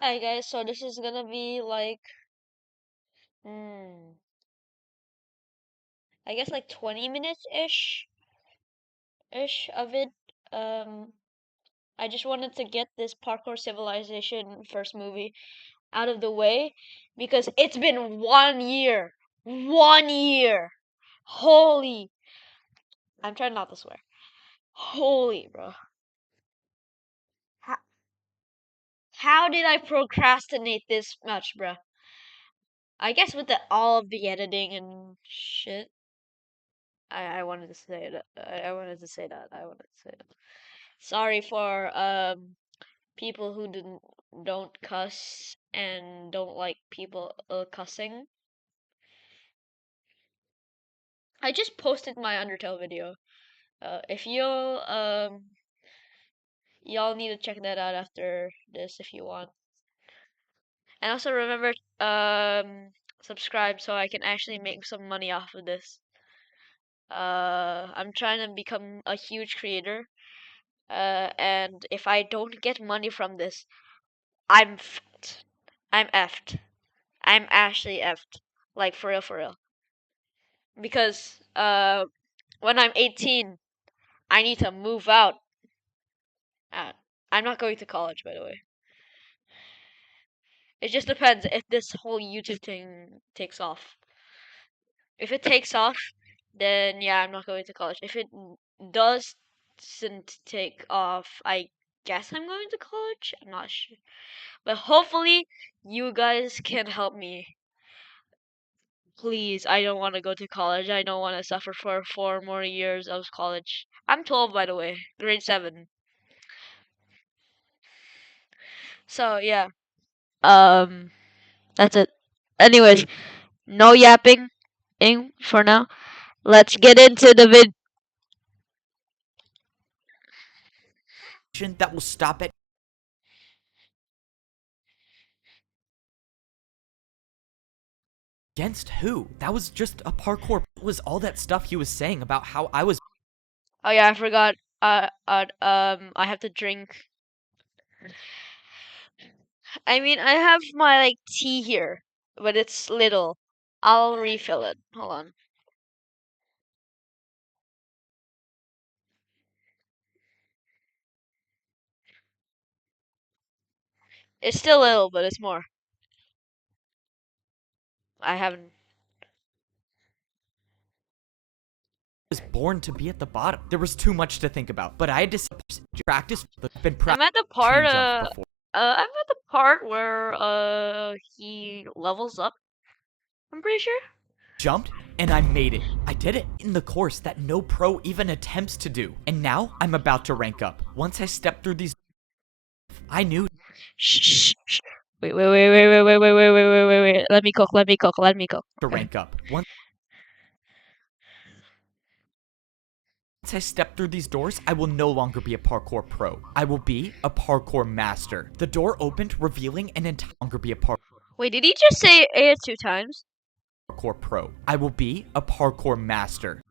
Hi guys, so this is gonna be like, hmm, I guess like 20 minutes ish of it. Um, I just wanted to get this Parkour Civilization first movie out of the way because it's been 1 year. 1 year. Holy, I'm trying not to swear. Holy, bro. How, how did I procrastinate this much, bro? I guess with all of the editing and shit. I wanted to say that. I wanted to say that. I wanted to say that. Sorry for people who don't cuss and don't like people cussing. I just posted my Undertale video. If y'all need to check that out after this if you want. And also remember subscribe so I can actually make some money off of this. I'm trying to become a huge creator. And if I don't get money from this, I'm effed. I'm effed. I'm actually effed. Like for real, for real. Because when I'm 18, I need to move out. Uh, I'm not going to college, by the way. It just depends if this whole YouTube thing takes off. If it takes off, then yeah, I'm not going to college. If it doesn't take off, I guess I'm going to college. I'm not sure. But hopefully, you guys can help me. Please, I don't want to go to college. I don't want to suffer for 4 more years of college. I'm 12, by the way, grade 7. So, yeah. Um, that's it. Anyways, no yapping for now. Let's get into the vid. That will stop it. Against who? That was just a parkour. It was all that stuff he was saying about how I was Oh yeah, I forgot. I have to drink. I mean, I have my like tea here, but it's little. I'll refill it. Hold on. It's still little, but it's more. I haven't. born to be at the bottom. There was too much to think about, but I had to practice. Been I'm practicing at the part. chain jumps before. I'm at the part where he levels up. I'm pretty sure. Jumped and I made it. I did it in the course that no pro even attempts to do. And now I'm about to rank up. Once I step through these, I knew Shh, shh, shh. Wait. Let me cook. Let me cook. Let me cook. to Okay. rank up. Once I step through these doors, I will no longer be a parkour pro. I will be a parkour master. The door opened, revealing an entire longer be a Wait, did he just say it 2 times? parkour pro. I will be a parkour master.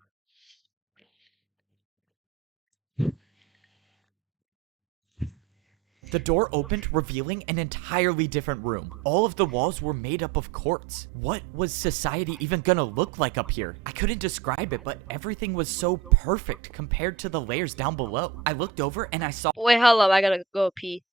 The door opened, revealing an entirely different room. All of the walls were made up of quartz. What was society even gonna look like up here? I couldn't describe it, but everything was so perfect compared to the layers down below. I looked over and I saw Wait, hold up. I gotta go pee.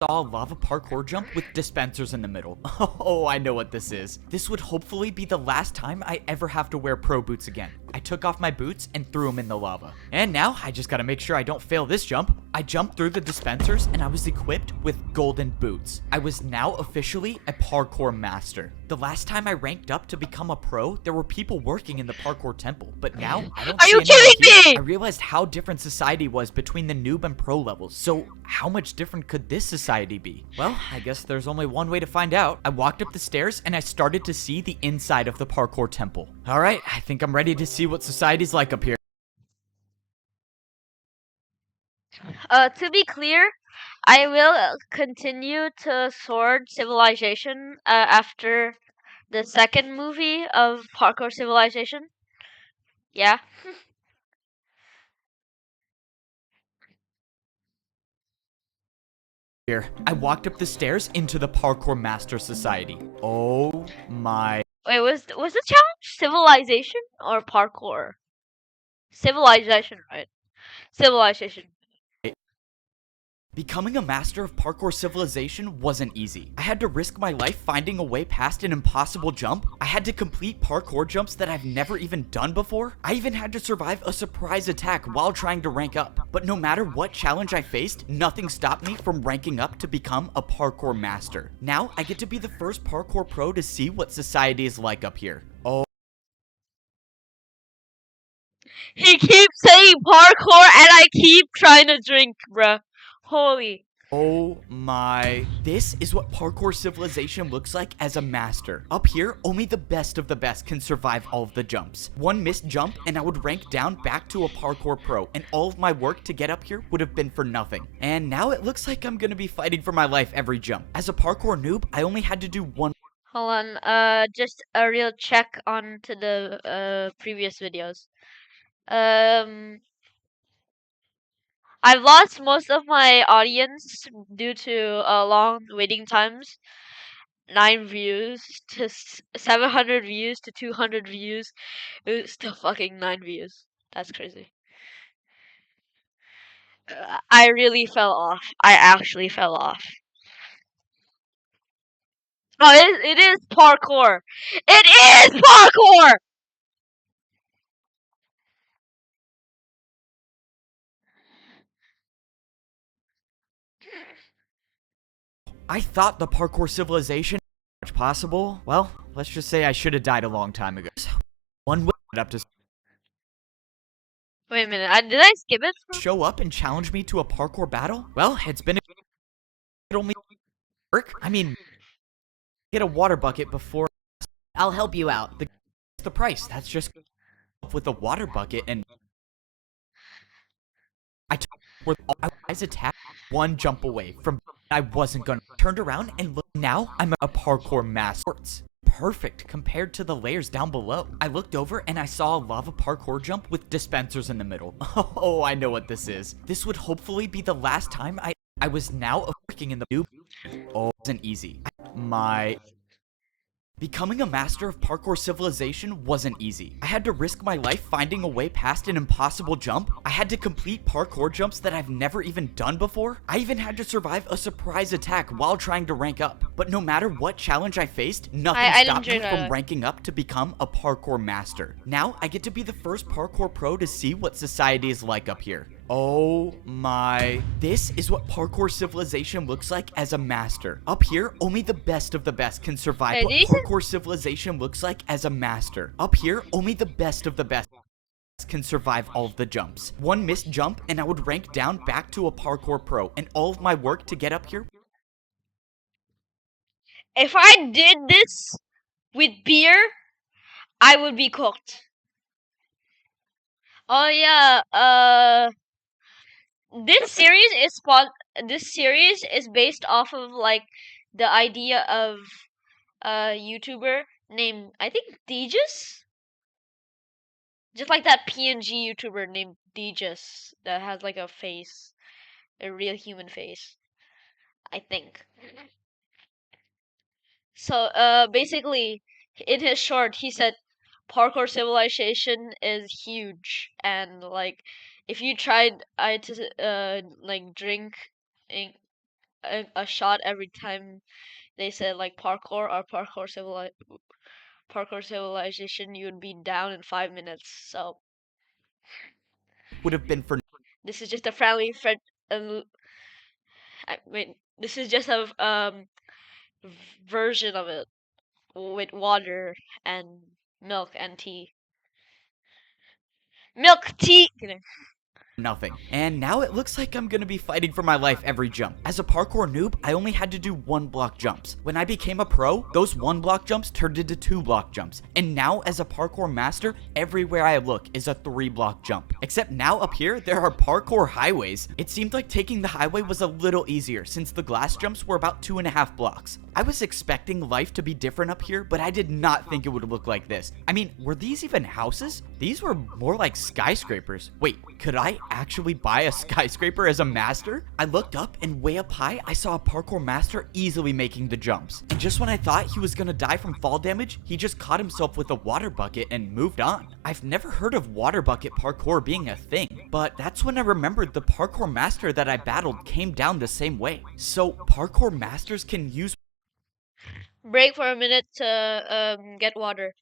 saw a lava parkour jump with dispensers in the middle. Oh, I know what this is. This would hopefully be the last time I ever have to wear pro boots again. I took off my boots and threw them in the lava. And now I just gotta make sure I don't fail this jump. I jumped through the dispensers and I was equipped with golden boots. I was now officially a parkour master. The last time I ranked up to become a pro, there were people working in the parkour temple, but now I don't Are see you anyone kidding here. me? I realized how different society was between the noob and pro levels, so how much different could this society be? Well, I guess there's only one way to find out. I walked up the stairs and I started to see the inside of the parkour temple. Alright, I think I'm ready to see what society's like up here. To be clear, I will continue to Sword Civilization after the second movie of Parkour Civilization. Yeah. I walked up the stairs into the Parkour Master Society. Oh my. Wait, was the challenge Civilization or Parkour? Civilization, right? Civilization. Becoming a master of parkour civilization wasn't easy. I had to risk my life finding a way past an impossible jump. I had to complete parkour jumps that I've never even done before. I even had to survive a surprise attack while trying to rank up. But no matter what challenge I faced, nothing stopped me from ranking up to become a parkour master. Now, I get to be the first parkour pro to see what society is like up here. Oh. He keeps saying parkour and I keep trying to drink, bruh. Holy. Oh my. This is what parkour civilization looks like as a master. Up here, only the best of the best can survive all of the jumps. One missed jump and I would rank down back to a parkour pro, and all of my work to get up here would have been for nothing. And now it looks like I'm gonna be fighting for my life every jump. As a parkour noob, I only had to do one. Hold just a real check on to the previous videos. Um, I've lost most of my audience due to long waiting times. 9 views to 700 views to 200 views. It was still fucking 9 views. That's crazy. I really fell off. I actually fell off. Oh, it is parkour. It is parkour. I thought the parkour civilization was possible. Well, let's just say I should have died a long time ago. One way up to Wait a minute. Did I skip it? show up and challenge me to a parkour battle? Well, it's been it only work. I mean, get a water bucket before I'll help you out. The price. That's just with a water bucket, and I took where all eyes attack one jump away from I wasn't gonna turned around and look. Now I'm a parkour master. Perfect compared to the layers down below. I looked over and I saw a lava parkour jump with dispensers in the middle. Oh, I know what this is. This would hopefully be the last time I was now working in the noob. Oh, it wasn't easy. Becoming a master of parkour civilization wasn't easy. I had to risk my life finding a way past an impossible jump. I had to complete parkour jumps that I've never even done before. I even had to survive a surprise attack while trying to rank up. But no matter what challenge I faced, nothing I stopped me didn't drink from that. ranking up to become a parkour master. Now, I get to be the first parkour pro to see what society is like up here. Oh my. This is what parkour civilization looks like as a master. Up here, only the best of the best can survive. Hey, What did you say- parkour civilization looks like as a master. Up here, only the best of the best can survive all of the jumps. One missed jump and I would rank down back to a parkour pro, and all of my work to get up here. If I did this with beer, I would be cooked. Oh yeah, this series is this series is based off of like the idea of a YouTuber named, I think, Deejus, just like that PNG YouTuber named Deejus that has like a face, a real human face, I think. So basically, in his short, he said parkour civilization is huge, and like if you tried I to like drink a shot every time they said like parkour or parkour civilization, you would be down in 5 minutes. So would have been for this is just a friendly friend. I mean, this is just a version of it with water and milk and tea. Milk tea. Kidding. nothing. And now it looks like I'm gonna be fighting for my life every jump. As a parkour noob, I only had to do 1-block jumps. When I became a pro, those 1-block jumps turned into 2-block jumps. And now as a parkour master, everywhere I look is a 3-block jump. Except now up here, there are parkour highways. It seemed like taking the highway was a little easier since the glass jumps were about 2.5 blocks. I was expecting life to be different up here, but I did not think it would look like this. I mean, were these even houses? These were more like skyscrapers. Wait, could I actually buy a skyscraper as a master? I looked up and way up high, I saw a parkour master easily making the jumps. And just when I thought he was gonna die from fall damage, he just caught himself with a water bucket and moved on. I've never heard of water bucket parkour being a thing, but that's when I remembered the parkour master that I battled came down the same way. So parkour masters can use Break for a minute to get water.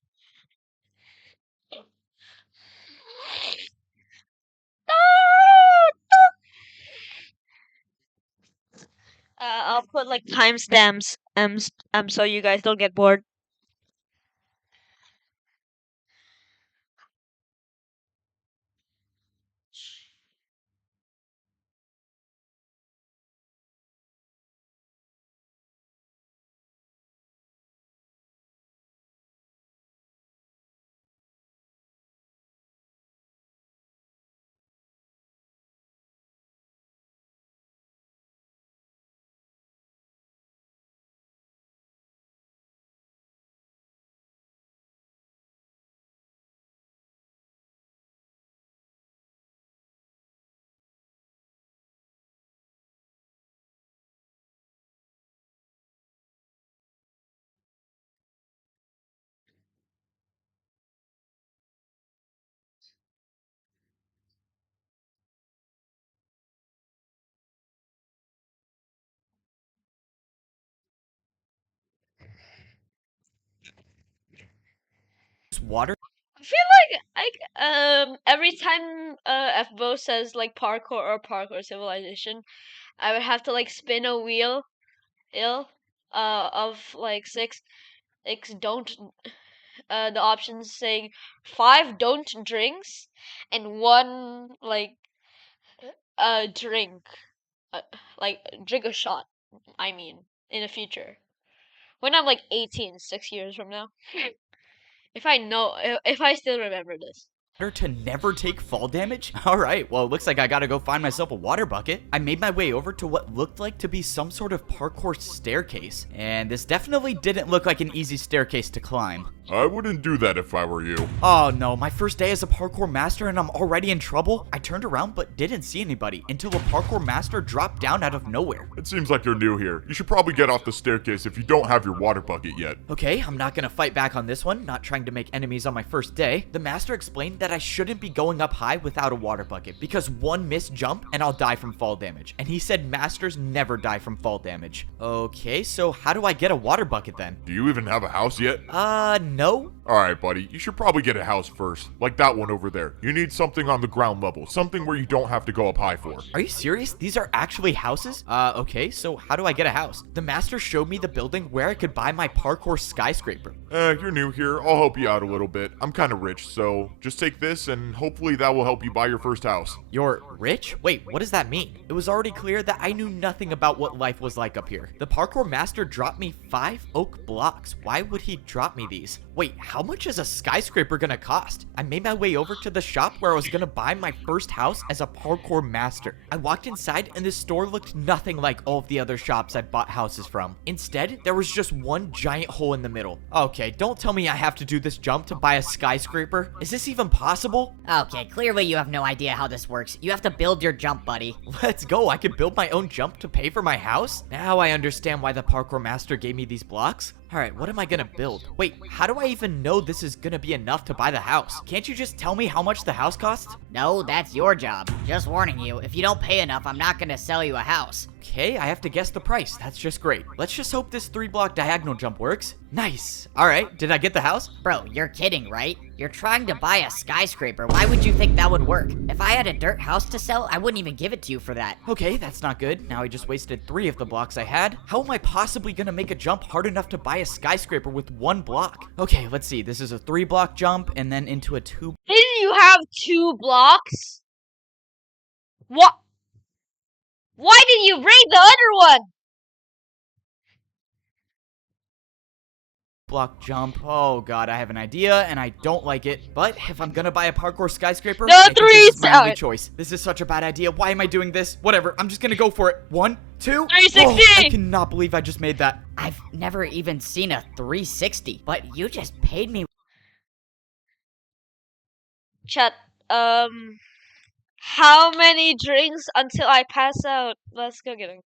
I'll put like timestamps, so you guys don't get bored. water I feel like every time FBO says like parkour or parkour civilization, I would have to like spin a wheel of like six don't the options saying 5 don't drinks and 1 like drink uh, like drink a shot, I mean, in the future when I'm like 18 6 years from now. If I still remember this. to never take fall damage? Alright, well it looks like I gotta go find myself a water bucket. I made my way over to what looked like to be some sort of parkour staircase, and this definitely didn't look like an easy staircase to climb. I wouldn't do that if I were you. Oh no, my first day as a parkour master and I'm already in trouble? I turned around but didn't see anybody until a parkour master dropped down out of nowhere. It seems like you're new here. You should probably get off the staircase if you don't have your water bucket yet. Okay, I'm not gonna fight back on this one, not trying to make enemies on my first day. The master explained that I shouldn't be going up high without a water bucket because one missed jump and I'll die from fall damage. And he said masters never die from fall damage. Okay, so how do I get a water bucket then? Do you even have a house yet? No. Alright, buddy. You should probably get a house first. Like that one over there. You need something on the ground level. Something where you don't have to go up high for. Are you serious? These are actually houses? Okay, so how do I get a house? The master showed me the building where I could buy my parkour skyscraper. You're new here. I'll help you out a little bit. I'm kind of rich, so just take this and hopefully that will help you buy your first house. You're rich? Wait, what does that mean? It was already clear that I knew nothing about what life was like up here. The parkour master dropped me 5 oak blocks. Why would he drop me these? Wait, how much is a skyscraper gonna cost? I made my way over to the shop where I was gonna buy my first house as a parkour master. I walked inside and this store looked nothing like all of the other shops I bought houses from. Instead, there was just one giant hole in the middle. Okay, don't tell me I have to do this jump to buy a skyscraper. Is this even possible? Okay, clearly you have no idea how this works. You have to build your jump, buddy. Let's go. I could build my own jump to pay for my house? Now I understand why the parkour master gave me these blocks. Alright, what am I gonna build? Wait, how do I even know this is gonna be enough to buy the house. Can't you just tell me how much the house costs? No, that's your job. Just warning you, if you don't pay enough, I'm not gonna sell you a house. Okay, I have to guess the price. That's just great. Let's just hope this 3-block diagonal jump works. Nice. Alright, did I get the house? Bro, you're kidding, right? You're trying to buy a skyscraper. Why would you think that would work? If I had a dirt house to sell, I wouldn't even give it to you for that. Okay, that's not good. Now I just wasted 3 of the blocks I had. How am I possibly gonna make a jump hard enough to buy a skyscraper with 1 block? Okay, let's see. This is a 3-block jump and then into a 2. Didn't you have 2 blocks? What? Why did you break the other one? Block jump. Oh god, I have an idea and I don't like it. But if I'm gonna buy a parkour skyscraper, No, I think this is my only alright. choice. This is such a bad idea. Why am I doing this? Whatever. I'm just gonna go for it. 1, 2. 360! Oh, I cannot believe I just made that. I've never even seen a 360, but you just paid me Chat, how many drinks until I pass out? Let's go get him.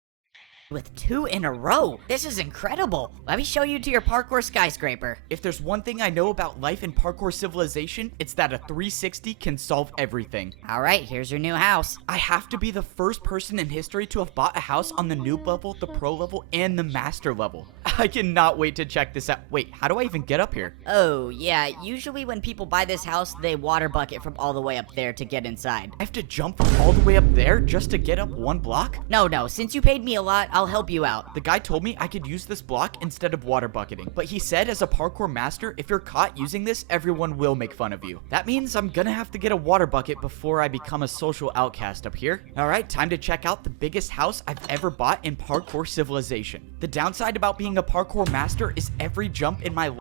with 2 in a row. This is incredible. Let me show you to your parkour skyscraper. If there's one thing I know about life in parkour civilization, it's that a 360 can solve everything. All right, here's your new house. I have to be the first person in history to have bought a house on the noob level, the pro level, and the master level. I cannot wait to check this out. Wait, how do I even get up here? Oh, yeah, usually when people buy this house, they water bucket from all the way up there to get inside. I have to jump from all the way up there just to get up 1 block? No, since you paid me a lot, I'll help you out. The guy told me I could use this block instead of water bucketing, but he said as a parkour master, if you're caught using this, everyone will make fun of you. That means I'm gonna have to get a water bucket before I become a social outcast up here. Alright, time to check out the biggest house I've ever bought in parkour civilization. The downside about being a parkour master is every jump in my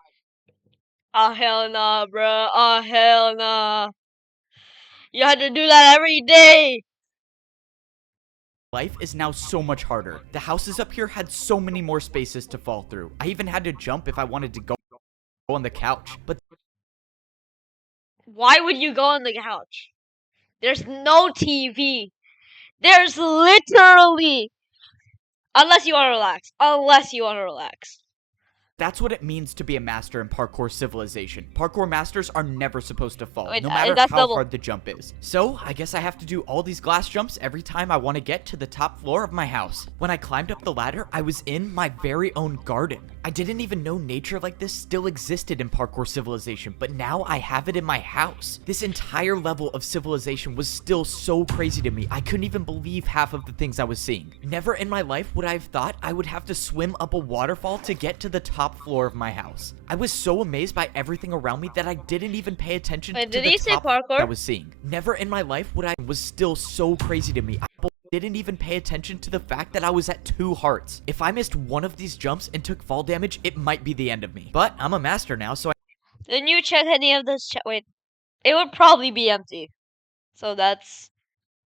Oh hell nah, bruh. Oh hell nah. You had to do that every day. life is now so much harder. The houses up here had so many more spaces to fall through. I even had to jump if I wanted to go on the couch, but Why would you go on the couch? There's no TV. There's literally, unless you want to relax. Unless you want to relax. that's what it means to be a master in parkour civilization. Parkour masters are never supposed to fall, Wait, no matter that's how double. hard the jump is. So, I guess I have to do all these glass jumps every time I want to get to the top floor of my house. When I climbed up the ladder, I was in my very own garden. I didn't even know nature like this still existed in parkour civilization, but now I have it in my house. This entire level of civilization was still so crazy to me, I couldn't even believe half of the things I was seeing. Never in my life would I have thought I would have to swim up a waterfall to get to the top floor of my house. I was so amazed by everything around me that I didn't even pay attention Wait, to did the he say top parkour? I was seeing. Never in my life would I was still so crazy to me. I didn't even pay attention to the fact that I was at 2 hearts. If I missed one of these jumps and took fall damage, it might be the end of me. But I'm a master now, so Didn't you check any of this? Wait, it would probably be empty. So that's.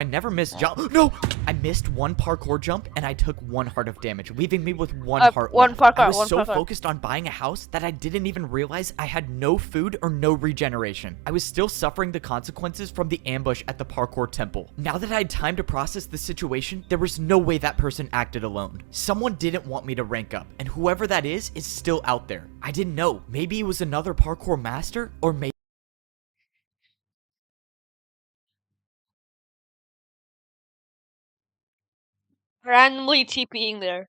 I never missed jump. No! I missed 1 parkour jump and I took 1 heart of damage, leaving me with 1 heart one left. parkour, I was one so parkour. focused on buying a house that I didn't even realize I had no food or no regeneration. I was still suffering the consequences from the ambush at the parkour temple. Now that I had time to process the situation, there was no way that person acted alone. Someone didn't want me to rank up, and whoever that is still out there. I didn't know. Maybe it was another parkour master, or maybe Randomly TPing there.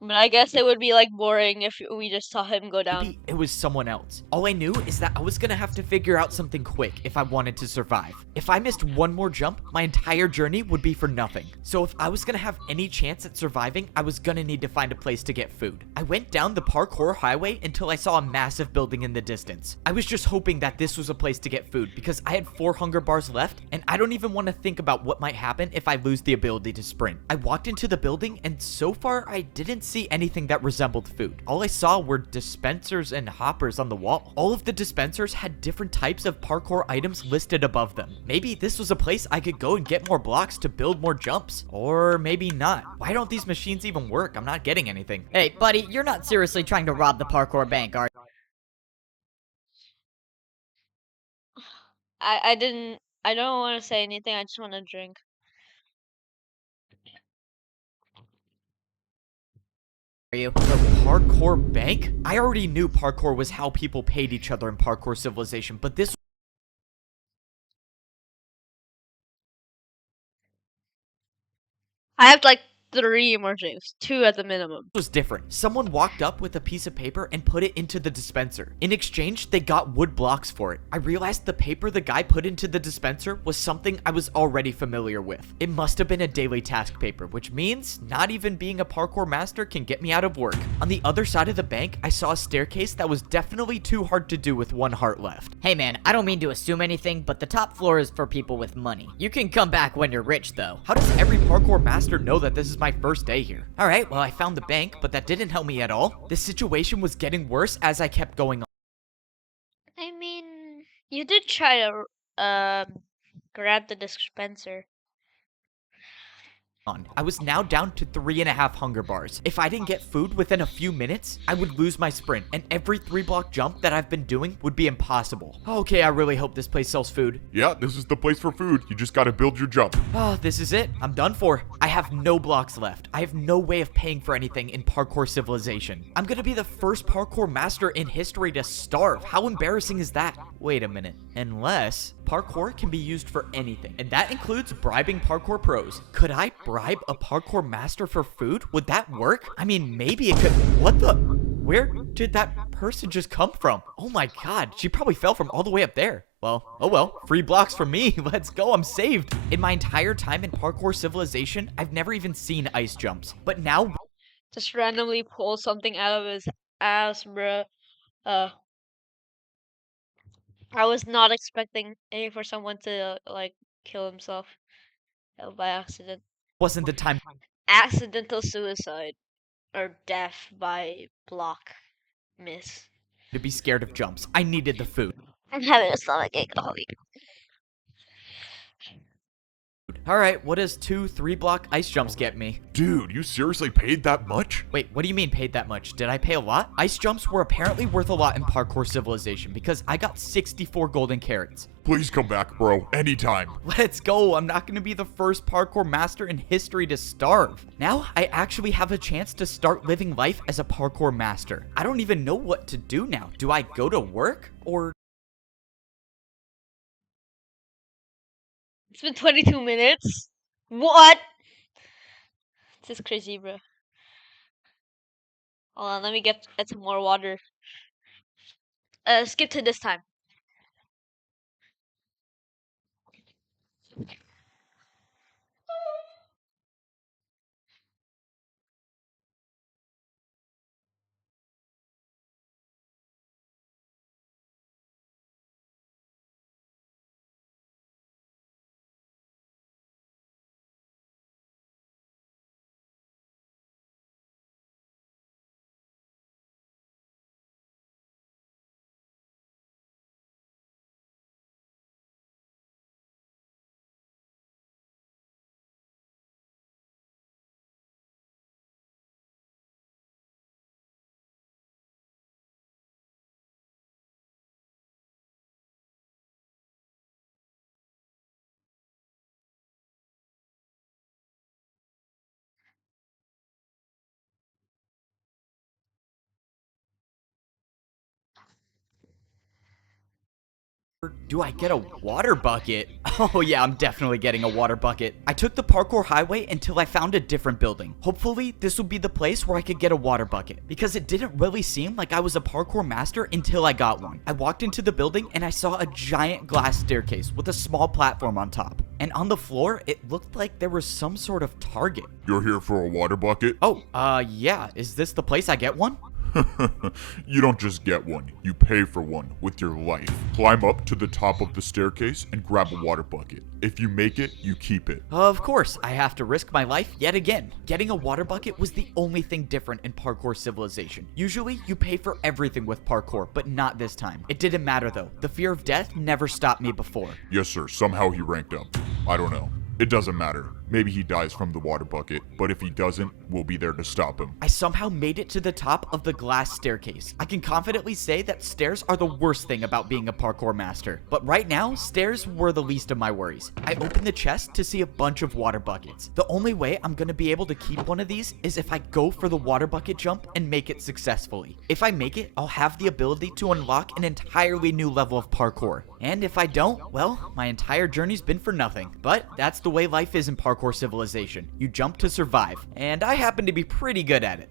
But I guess it would be like boring if we just saw him go down. maybe it was someone else. All I knew is that I was gonna have to figure out something quick if I wanted to survive. If I missed 1 more jump, my entire journey would be for nothing. So if I was gonna have any chance at surviving, I was gonna need to find a place to get food. I went down the parkour highway until I saw a massive building in the distance. I was just hoping that this was a place to get food because I had 4 hunger bars left and I don't even want to think about what might happen if I lose the ability to sprint. I walked into the building and so far I didn't see anything that resembled food. All I saw were dispensers and hoppers on the wall. All of the dispensers had different types of parkour items listed above them. Maybe this was a place I could go and get more blocks to build more jumps. Or maybe not. Why don't these machines even work? I'm not getting anything. Hey, buddy, you're not seriously trying to rob the parkour bank, are you? I didn't. I don't want to say anything. I just want to drink. you. The Parkour Bank? I already knew parkour was how people paid each other in Parkour Civilization, but this I have like 3 more dreams, 2 at the minimum. was different. Someone walked up with a piece of paper and put it into the dispenser. In exchange, they got wood blocks for it. I realized the paper the guy put into the dispenser was something I was already familiar with. It must have been a daily task paper, which means not even being a parkour master can get me out of work. On the other side of the bank, I saw a staircase that was definitely too hard to do with 1 heart left. Hey man, I don't mean to assume anything, but the top floor is for people with money. You can come back when you're rich though. How does every parkour master know that this is my first day here? Alright, well I found the bank, but that didn't help me at all. The situation was getting worse as I kept going on. I mean, you did try to grab the dispenser. I was now down to 3.5 hunger bars. If I didn't get food within a few minutes, I would lose my sprint, and every 3-block jump that I've been doing would be impossible. Okay, I really hope this place sells food. Yeah, this is the place for food. You just gotta build your jump. Oh, this is it. I'm done for. I have no blocks left. I have no way of paying for anything in Parkour Civilization. I'm gonna be the first parkour master in history to starve. How embarrassing is that? Wait a minute. Unless parkour can be used for anything, and that includes bribing parkour pros. Could I bribe a parkour master for food? Would that work? I mean, maybe it could. What the? Where did that person just come from? Oh my god, she probably fell from all the way up there. Well, oh well, free blocks for me. Let's go, I'm saved. In my entire time in Parkour Civilization, I've never even seen ice jumps. But now, Just randomly pull something out of his ass, bruh. I was not expecting any for someone to like kill himself by accident. wasn't the time Accidental suicide or death by block miss. to be scared of jumps. I needed the food. I'm having a stomachache. Ollie. Alright, what does 2 3-block ice jumps get me? Dude, you seriously paid that much? Wait, what do you mean paid that much? Did I pay a lot? Ice jumps were apparently worth a lot in Parkour Civilization because I got 64 golden carrots. Please come back, bro. Anytime. Let's go. I'm not going to be the first parkour master in history to starve. Now, I actually have a chance to start living life as a parkour master. I don't even know what to do now. Do I go to work or... It's been 22 minutes. What? This is crazy, bro. Hold on, let me get some more water. Skip to this time. do I get a water bucket? Oh yeah, I'm definitely getting a water bucket. I took the parkour highway until I found a different building. Hopefully, this will be the place where I could get a water bucket, because it didn't really seem like I was a parkour master until I got one. I walked into the building and I saw a giant glass staircase with a small platform on top. And on the floor, it looked like there was some sort of target. You're here for a water bucket? Oh, yeah. Is this the place I get one? You don't just get one, you pay for one with your life. Climb up to the top of the staircase and grab a water bucket. If you make it, you keep it. Of course, I have to risk my life yet again. Getting a water bucket was the only thing different in Parkour Civilization. Usually, you pay for everything with parkour, but not this time. It didn't matter though. The fear of death never stopped me before. Yes, sir, somehow he ranked up. I don't know. It doesn't matter. Maybe he dies from the water bucket, but if he doesn't, we'll be there to stop him. I somehow made it to the top of the glass staircase. I can confidently say that stairs are the worst thing about being a parkour master. But right now, stairs were the least of my worries. I opened the chest to see a bunch of water buckets. The only way I'm gonna be able to keep one of these is if I go for the water bucket jump and make it successfully. If I make it, I'll have the ability to unlock an entirely new level of parkour. And if I don't, well, my entire journey's been for nothing. But that's the way life is in Parkour Civilization. You jump to survive, and I happen to be pretty good at it.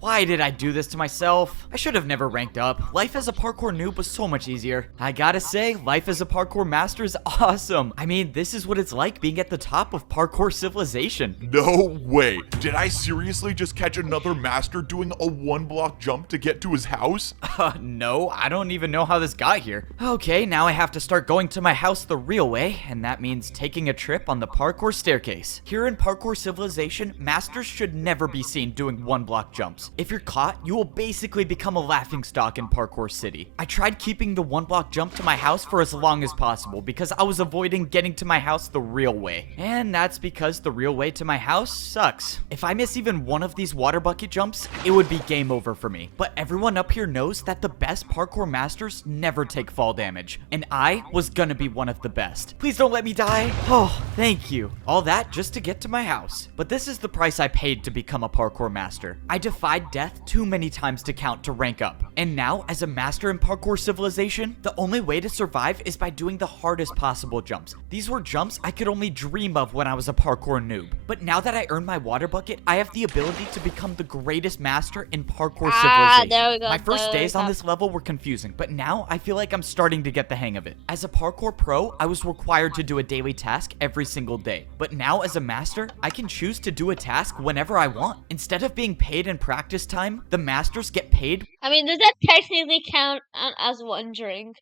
Why did I do this to myself? I should have never ranked up. Life as a parkour noob was so much easier. I gotta say, life as a parkour master is awesome. I mean, this is what it's like being at the top of Parkour Civilization. No way. Did I seriously just catch another master doing a 1-block jump to get to his house? No, I don't even know how this got here. Okay, now I have to start going to my house the real way, and that means taking a trip on the parkour staircase. Here in Parkour Civilization, masters should never be seen doing 1-block jumps. If you're caught, you will basically become a laughingstock in Parkour City. I tried keeping the 1-block jump to my house for as long as possible because I was avoiding getting to my house the real way. And that's because the real way to my house sucks. If I miss even one of these water bucket jumps, it would be game over for me. But everyone up here knows that the best parkour masters never take fall damage. And I was gonna be one of the best. Please don't let me die. Oh, thank you. All that just to get to my house. But this is the price I paid to become a parkour master. I defied death too many times to count to rank up. And now, as a master in Parkour Civilization, the only way to survive is by doing the hardest possible jumps. These were jumps I could only dream of when I was a parkour noob. But now that I earned my water bucket, I have the ability to become the greatest master in Parkour Civilization. There we go. My first days on this level were confusing, but now I feel like I'm starting to get the hang of it. As a parkour pro, I was required to do a daily task every single day. But now as a master, I can choose to do a task whenever I want. Instead of being paid in practice time, the masters get paid. I mean, does that technically count as one drink?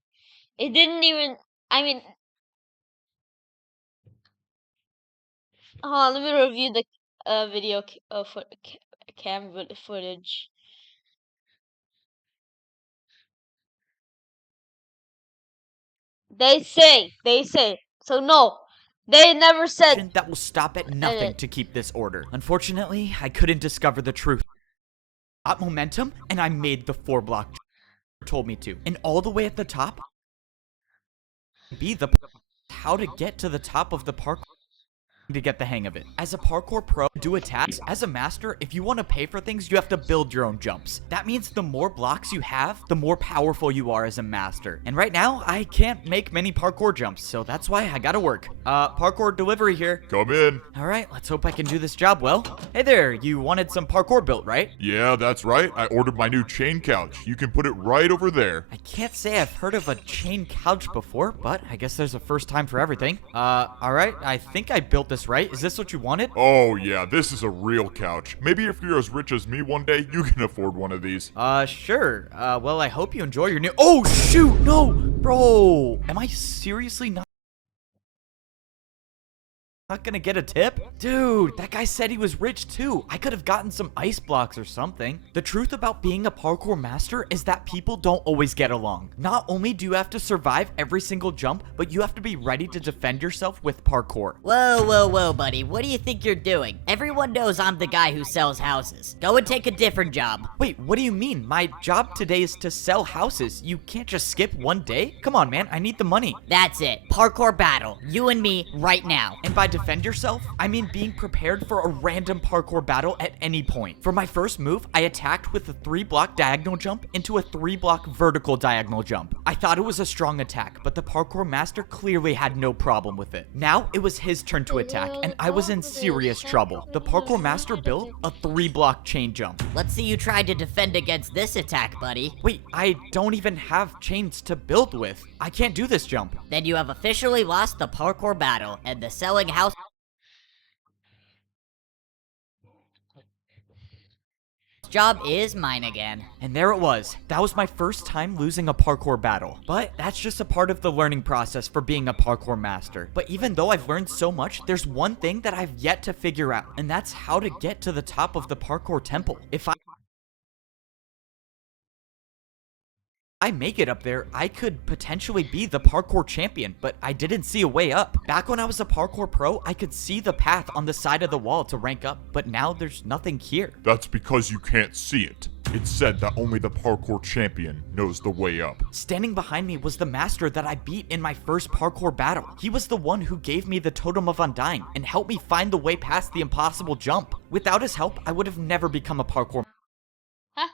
It didn't even. I mean, hold on, let me review the video cam footage. They say. So no, they never said. That will stop at nothing to keep this order. Unfortunately, I couldn't discover the truth. I got momentum, and I made the 4-block told me to. And all the way at the top, be the how to get to the top of the park to get the hang of it. As a parkour pro, do attacks. As a master, if you want to pay for things, you have to build your own jumps. That means the more blocks you have, the more powerful you are as a master. And right now, I can't make many parkour jumps, so that's why I gotta work. Parkour delivery here. Come in. Alright, let's hope I can do this job well. Hey there, you wanted some parkour built, right? Yeah, that's right. I ordered my new chain couch. You can put it right over there. I can't say I've heard of a chain couch before, but I guess there's a first time for everything. Alright, I think I built this right. Is this what you wanted? Oh yeah, this is a real couch. Maybe if you're as rich as me one day, you can afford one of these. Sure. Well, I hope you enjoy your new— Oh, shoot! No! Bro! Am I seriously not gonna get a tip? Dude, that guy said he was rich too. I could have gotten some ice blocks or something. The truth about being a parkour master is that people don't always get along. Not only do you have to survive every single jump, but you have to be ready to defend yourself with parkour. Whoa, buddy. What do you think you're doing? Everyone knows I'm the guy who sells houses. Go and take a different job. Wait, what do you mean? My job today is to sell houses. You can't just skip one day? Come on, man. I need the money. That's it. Parkour battle. You and me right now. And by defend yourself, I mean being prepared for a random parkour battle at any point. For my first move, I attacked with a 3-block diagonal jump into a 3-block vertical diagonal jump. I thought it was a strong attack, but the parkour master clearly had no problem with it. Now it was his turn to attack, and I was in serious trouble. The parkour master built a 3-block chain jump. Let's see you try to defend against this attack, buddy. Wait, I don't even have chains to build with. I can't do this jump. Then you have officially lost the parkour battle, and the selling house job is mine again. And there it was. That was my first time losing a parkour battle. But that's just a part of the learning process for being a parkour master. But even though I've learned so much, there's one thing that I've yet to figure out, and that's how to get to the top of the parkour temple. If I make it up there, I could potentially be the parkour champion, but I didn't see a way up. Back when I was a parkour pro, I could see the path on the side of the wall to rank up, but now there's nothing here. That's because you can't see it. It's said that only the parkour champion knows the way up. Standing behind me was the master that I beat in my first parkour battle. He was the one who gave me the Totem of Undying and helped me find the way past the impossible jump. Without his help, I would have never become a parkour Huh?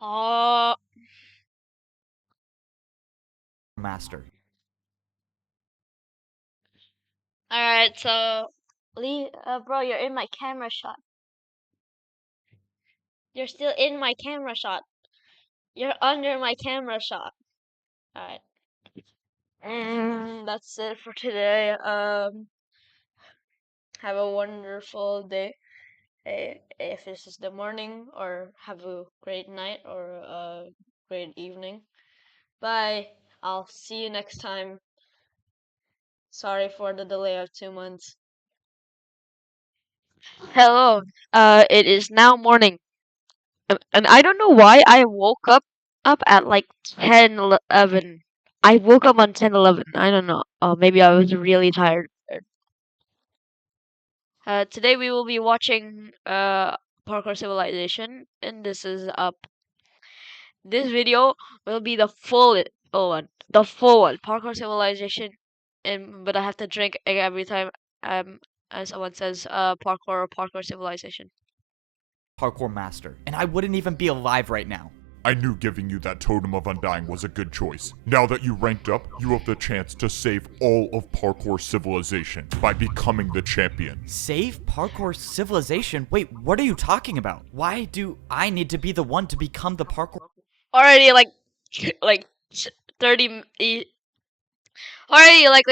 Oh, master. alright, so Lee, bro, you're in my camera shot. You're still in my camera shot. You're under my camera shot. Alright. That's it for today. Have a wonderful day. If this is the morning, or have a great night or a great evening. Bye. I'll see you next time. Sorry for the delay of 2 months. Hello. It is now morning. And I don't know why I woke up at like 10:11. I woke up on 10:11. I don't know. Maybe I was really tired. Today we will be watching Parkour Civilization, and this is up. This video will be the full one, Parkour Civilization, and but I have to drink every time as someone says Parkour Civilization. Parkour master. And I wouldn't even be alive right now. I knew giving you that Totem of Undying was a good choice. Now that you ranked up, you have the chance to save all of Parkour Civilization by becoming the champion. Save parkour civilization? Wait, what are you talking about? Why do I need to be the one to become the parkour Already like 30 already like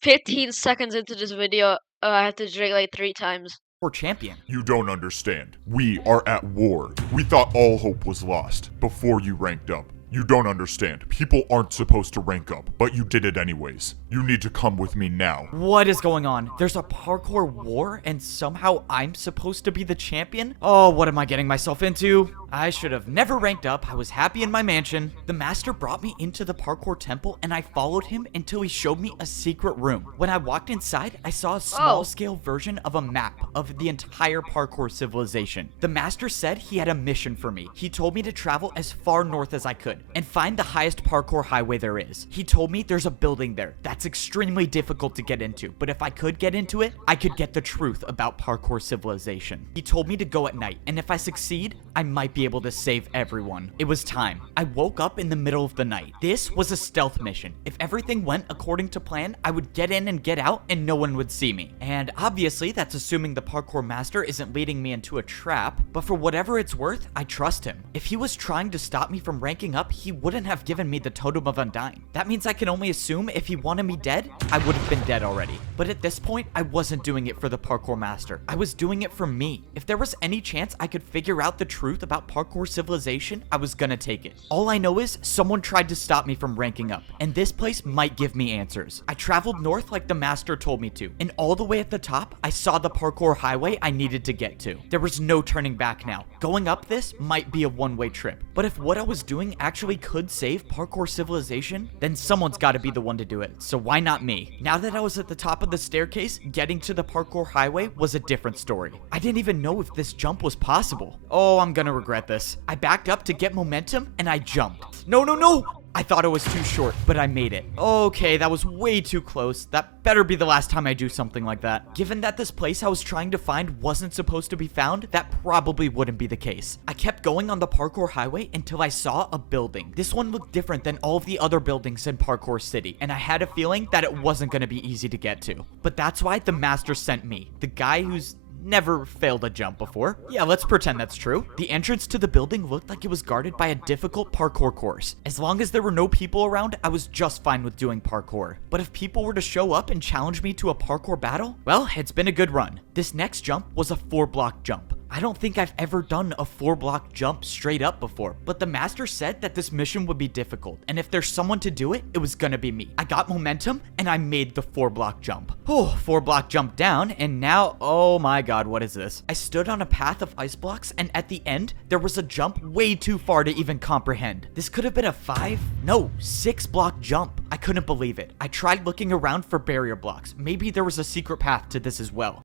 15 seconds into this video, I have to drink like 3 times. champion? You don't understand. We are at war. We thought all hope was lost before you ranked up. You don't understand. People aren't supposed to rank up, but you did it anyways. You need to come with me now. What is going on? There's a parkour war and somehow I'm supposed to be the champion? Oh, what am I getting myself into? I should have never ranked up. I was happy in my mansion. The master brought me into the parkour temple and I followed him until he showed me a secret room. When I walked inside, I saw a small scale version of a map of the entire parkour civilization. The master said he had a mission for me. He told me to travel as far north as I could and find the highest parkour highway there is. He told me there's a building there that's extremely difficult to get into, but if I could get into it, I could get the truth about parkour civilization. He told me to go at night, and if I succeed, I might be able to save everyone. It was time. I woke up in the middle of the night. This was a stealth mission. If everything went according to plan, I would get in and get out and no one would see me. And obviously, that's assuming the parkour master isn't leading me into a trap, but for whatever it's worth, I trust him. If he was trying to stop me from ranking up, he wouldn't have given me the Totem of Undying. That means I can only assume if he wanted me dead, I would have been dead already. But at this point, I wasn't doing it for the parkour master. I was doing it for me. If there was any chance I could figure out the truth about parkour civilization, I was gonna take it. All I know is someone tried to stop me from ranking up, and this place might give me answers. I traveled north like the master told me to, and all the way at the top, I saw the parkour highway I needed to get to. There was no turning back now. Going up this might be a one-way trip, but if what I was doing actually could save parkour civilization, then someone's gotta be the one to do it, so why not me? Now that I was at the top of the staircase, getting to the parkour highway was a different story. I didn't even know if this jump was possible. Oh, I'm gonna regret this. I backed up to get momentum, and I jumped. No, no, no! I thought it was too short, but I made it. Okay, that was way too close. That better be the last time I do something like that. Given that this place I was trying to find wasn't supposed to be found, that probably wouldn't be the case. I kept going on the parkour highway until I saw a building. This one looked different than all of the other buildings in Parkour City, and I had a feeling that it wasn't going to be easy to get to. But that's why the master sent me, the guy who's never failed a jump before. Yeah, let's pretend that's true. The entrance to the building looked like it was guarded by a difficult parkour course. As long as there were no people around, I was just fine with doing parkour. But if people were to show up and challenge me to a parkour battle, well, it's been a good run. This next jump was a 4-block jump. I don't think I've ever done a 4-block jump straight up before, but the master said that this mission would be difficult, and if there's someone to do it, it was gonna be me. I got momentum, and I made the 4-block jump. Oh, 4-block jump down, and now, oh my god, what is this? I stood on a path of ice blocks, and at the end, there was a jump way too far to even comprehend. This could have been a 6-block jump. I couldn't believe it. I tried looking around for barrier blocks. Maybe there was a secret path to this as well.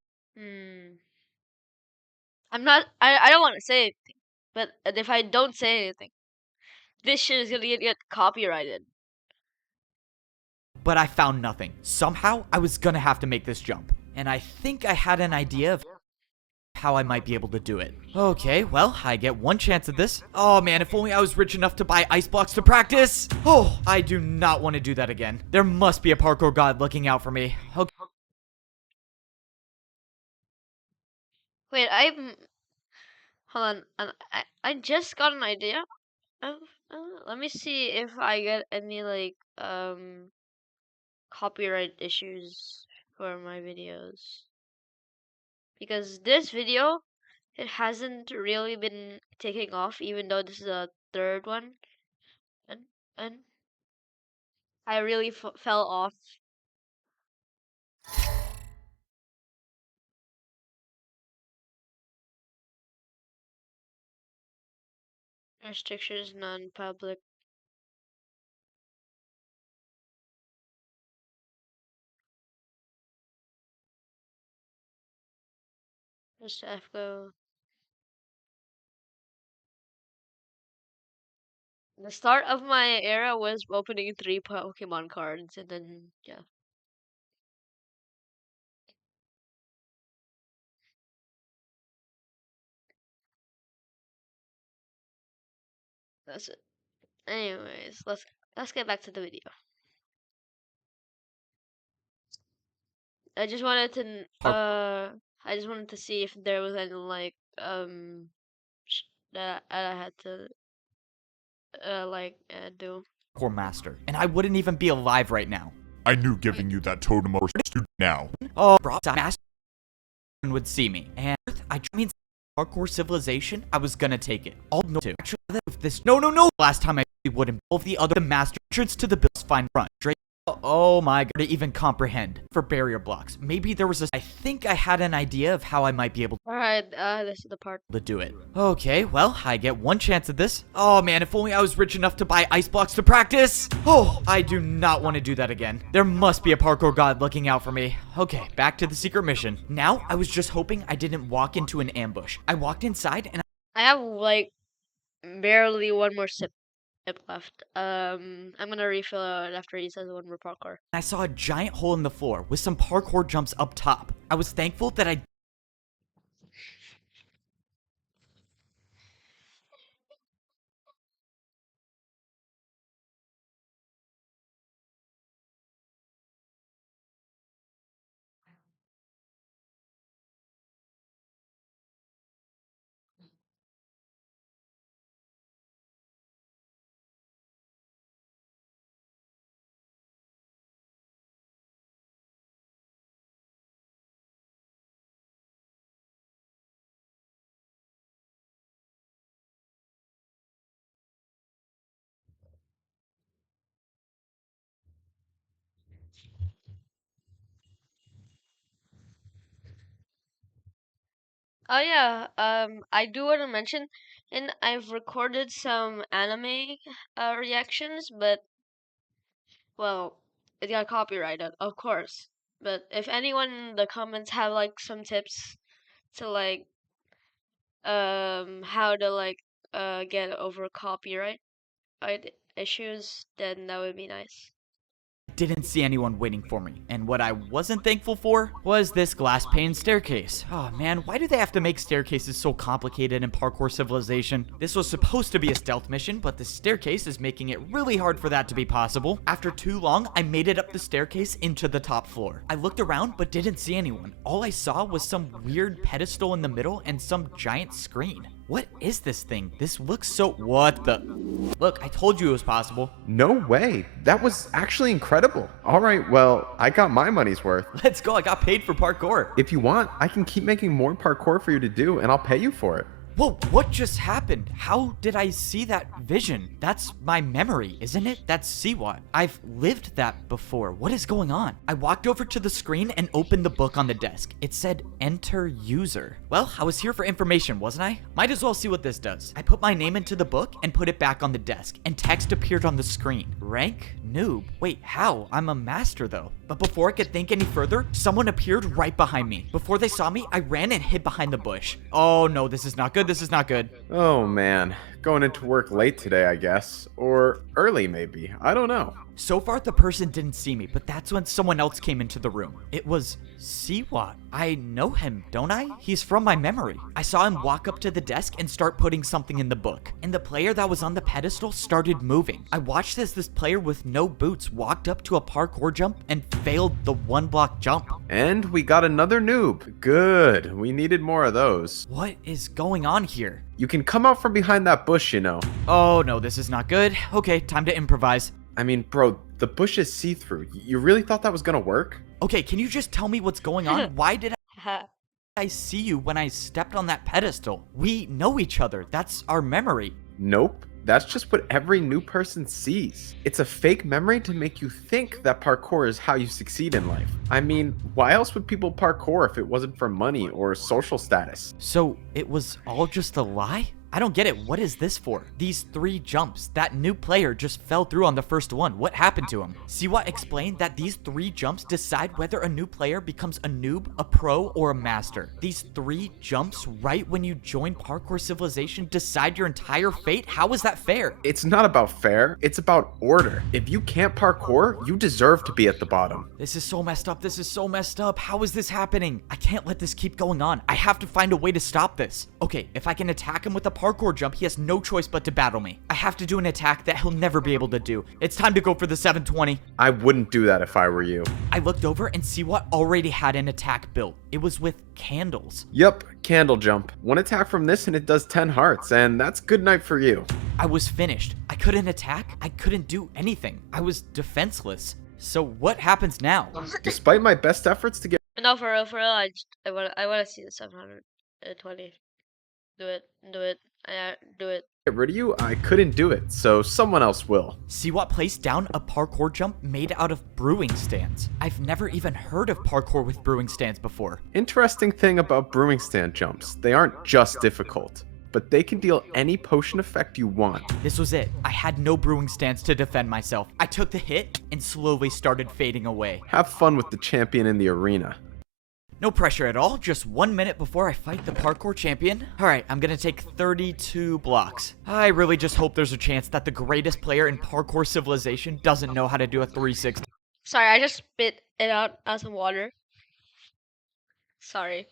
I don't want to say anything, but if I don't say anything, this shit is gonna get copyrighted. But I found nothing. Somehow, I was gonna have to make this jump. And I think I had an idea of how I might be able to do it. Okay, well, I get one chance at this. Oh man, if only I was rich enough to buy ice blocks to practice. Oh, I do not want to do that again. There must be a parkour god looking out for me. Okay. Wait, hold on. I just got an idea. Let me see if I get any like copyright issues for my videos. Because this video, it hasn't really been taking off, even though this is the third one, and I really fell off. Restrictions non-public. Just F go. The start of my era was opening 3 Pokemon cards, and then yeah. That's it. Anyways, let's get back to the video. I just wanted to see if there was any like that I had to do. Parkour master. And I wouldn't even be alive right now. I knew giving you that totem was to now. Oh, bro, master would see me. And I mean parkour civilization, I was gonna take it. All no to. Actually, if this no. Last time I wouldn't involve the master entrance to the Bills fine front. Straight. Oh my god, to even comprehend. For barrier blocks. Maybe there was a I think I had an idea of how I might be able Alright, this is the part to do it. Okay, well, I get one chance at this. Oh man, if only I was rich enough to buy ice blocks to practice. Oh, I do not want to do that again. There must be a parkour god looking out for me. Okay, back to the secret mission. Now, I was just hoping I didn't walk into an ambush. I walked inside and I have like barely one more sip left. I'm gonna refill it after he says one more parkour. I saw a giant hole in the floor with some parkour jumps up top. I was thankful that I Oh yeah, I do want to mention, and I've recorded some anime reactions, but well, it got copyrighted, of course. But if anyone in the comments have like some tips to like how to like get over copyright issues, then that would be nice. didn't see anyone waiting for me. And what I wasn't thankful for was this glass pane staircase. Oh man, why do they have to make staircases so complicated in Parkour Civilization? This was supposed to be a stealth mission, but the staircase is making it really hard for that to be possible. After too long, I made it up the staircase into the top floor. I looked around but didn't see anyone. All I saw was some weird pedestal in the middle and some giant screen. What is this thing? This looks so... What the... Look, I told you it was possible. No way. That was actually incredible. All right, well, I got my money's worth. Let's go, I got paid for parkour. If you want, I can keep making more parkour for you to do, and I'll pay you for it. Whoa, what just happened? How did I see that vision? That's my memory, isn't it? That's Siwat. I've lived that before. What is going on? I walked over to the screen and opened the book on the desk. It said, enter user. Well, I was here for information, wasn't I? Might as well see what this does. I put my name into the book and put it back on the desk, and text appeared on the screen. Rank? Noob. Wait, how? I'm a master though. But before I could think any further, someone appeared right behind me. Before they saw me, I ran and hid behind the bush. Oh no, this is not good. This is not good. Oh man, going into work late today, I guess. Or early maybe, I don't know. So far, the person didn't see me, but that's when someone else came into the room. It was Siwat. I know him, don't I? He's from my memory. I saw him walk up to the desk and start putting something in the book. And the player that was on the pedestal started moving. I watched as this player with no boots walked up to a parkour jump and failed the 1-block jump. And we got another noob. Good, we needed more of those. What is going on here? You can come out from behind that bush, you know. Oh no, this is not good. Okay, time to improvise. I mean, bro, the bush is see-through. You really thought that was gonna work? Okay, can you just tell me what's going on? Why did Haha. I see you when I stepped on that pedestal? We know each other. That's our memory. Nope. That's just what every new person sees. It's a fake memory to make you think that parkour is how you succeed in life. I mean, why else would people parkour if it wasn't for money or social status? So it was all just a lie? I don't get it. What is this for? These 3 jumps. That new player just fell through on the first one. What happened to him? Siwa explained that these 3 jumps decide whether a new player becomes a noob, a pro, or a master. These 3 jumps right when you join Parkour Civilization decide your entire fate? How is that fair? It's not about fair, it's about order. If you can't parkour, you deserve to be at the bottom. This is so messed up. This is so messed up. How is this happening? I can't let this keep going on. I have to find a way to stop this. Okay, if I can attack him with a parkour jump, he has no choice but to battle me. I have to do an attack that he'll never be able to do. It's time to go for the 720. I wouldn't do that if I were you. I looked over and Siwa already had an attack built. It was with candles. Yup, candle jump. One attack from this and it does 10 hearts, and that's good night for you. I was finished. I couldn't attack. I couldn't do anything. I was defenseless. So what happens now? Despite my best efforts to get No, for real, I wanna see the 720. Do it, do it. rid of you, I couldn't do it, so someone else will. Siwa placed down a parkour jump made out of brewing stands. I've never even heard of parkour with brewing stands before. Interesting thing about brewing stand jumps, they aren't just difficult, but they can deal any potion effect you want. This was it. I had no brewing stands to defend myself. I took the hit and slowly started fading away. Have fun with the champion in the arena. No pressure at all, just 1 minute before I fight the parkour champion. Alright, I'm gonna take 32 blocks. I really just hope there's a chance that the greatest player in Parkour Civilization doesn't know how to do a 360. Sorry, I just spit it out as some water. Sorry.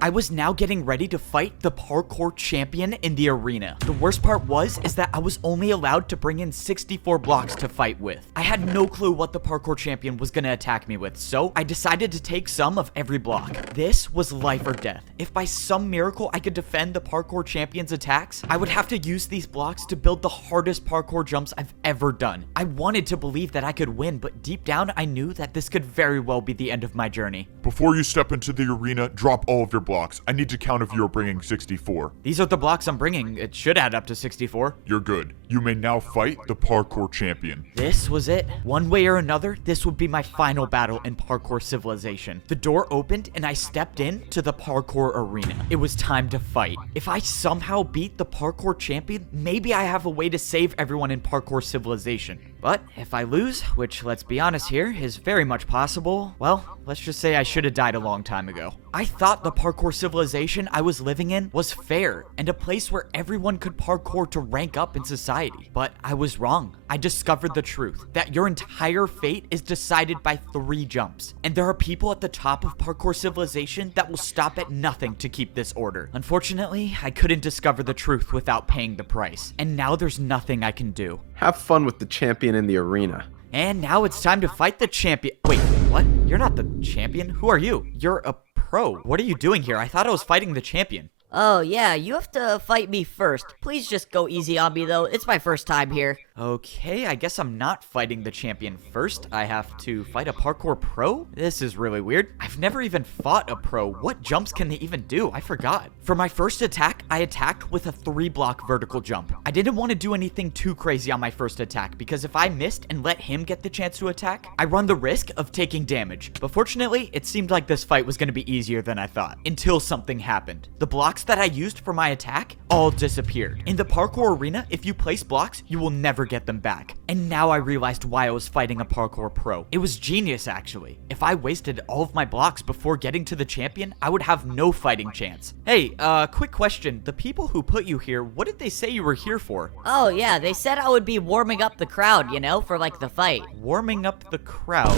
I was now getting ready to fight the parkour champion in the arena. The worst part is that I was only allowed to bring in 64 blocks to fight with. I had no clue what the parkour champion was gonna attack me with, so I decided to take some of every block. This was life or death. If by some miracle I could defend the parkour champion's attacks, I would have to use these blocks to build the hardest parkour jumps I've ever done. I wanted to believe that I could win, but deep down I knew that this could very well be the end of my journey. Before you step into the arena, drop all of your blocks. I need to count if you're bringing 64. These are the blocks I'm bringing. It should add up to 64. You're good. You may now fight the parkour champion. This was it. One way or another, this would be my final battle in Parkour Civilization. The door opened and I stepped into the parkour arena. It was time to fight. If I somehow beat the parkour champion, maybe I have a way to save everyone in Parkour Civilization. But if I lose, which let's be honest here, is very much possible, well, let's just say I should have died a long time ago. I thought the Parkour Civilization I was living in was fair and a place where everyone could parkour to rank up in society. But I was wrong. I discovered the truth, that your entire fate is decided by 3 jumps. And there are people at the top of Parkour Civilization that will stop at nothing to keep this order. Unfortunately, I couldn't discover the truth without paying the price. And now there's nothing I can do. Have fun with the champion in the arena. And now it's time to fight the champion. Wait, what? You're not the champion? Who are you? You're a pro. What are you doing here? I thought I was fighting the champion. Oh, yeah, you have to fight me first. Please just go easy on me, though. It's my first time here. Okay, I guess I'm not fighting the champion first. I have to fight a parkour pro? This is really weird. I've never even fought a pro. What jumps can they even do? I forgot. For my first attack, I attacked with a 3-block vertical jump. I didn't want to do anything too crazy on my first attack because if I missed and let him get the chance to attack, I run the risk of taking damage. But fortunately, it seemed like this fight was going to be easier than I thought until something happened. The blocks that I used for my attack all disappeared. In the parkour arena, if you place blocks, you will never get them back. And now I realized why I was fighting a parkour pro. It was genius, actually. If I wasted all of my blocks before getting to the champion, I would have no fighting chance. Hey, quick question. The people who put you here, what did they say you were here for? Oh, yeah, they said I would be warming up the crowd, you know, for like the fight. Warming up the crowd.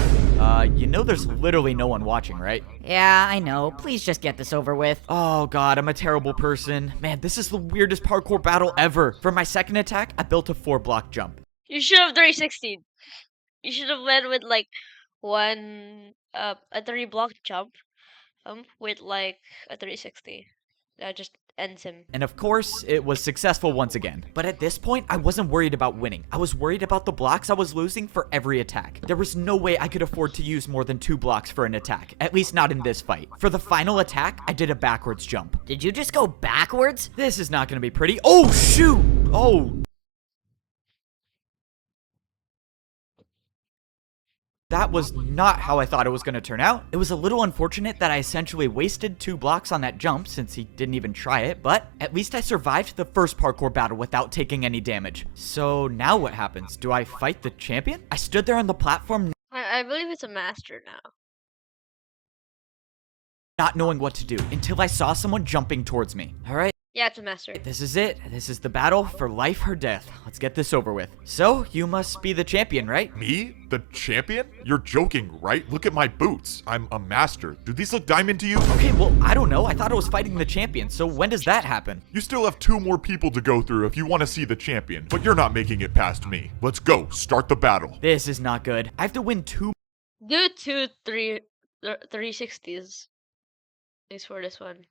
You know there's literally no one watching, right? Yeah, I know. Please just get this over with. Oh god, I'm a terrible person. Man, this is the weirdest parkour battle ever. For my second attack, I built a 4-block jump. You should have 316. You should have went with like a 3-block jump, with like a 360. That just ends him. And of course, it was successful once again. But at this point, I wasn't worried about winning. I was worried about the blocks I was losing for every attack. There was no way I could afford to use more than 2 blocks for an attack, at least not in this fight. For the final attack, I did a backwards jump. Did you just go backwards? This is not gonna be pretty. Oh, shoot! Oh. That was not how I thought it was going to turn out. It was a little unfortunate that I essentially wasted 2 blocks on that jump since he didn't even try it, but at least I survived the first parkour battle without taking any damage. So now what happens? Do I fight the champion? I stood there on the platform I believe it's a master now. not knowing what to do until I saw someone jumping towards me. All right. Yeah, it's a master. This is it. This is the battle for life or death. Let's get this over with. So, you must be the champion, right? Me? The champion? You're joking, right? Look at my boots. I'm a master. Do these look diamond to you? Okay, well, I don't know. I thought I was fighting the champion, so when does that happen? You still have 2 more people to go through if you want to see the champion, but you're not making it past me. Let's go. Start the battle. This is not good. I have to win 2 Do 360s. Thanks for this one.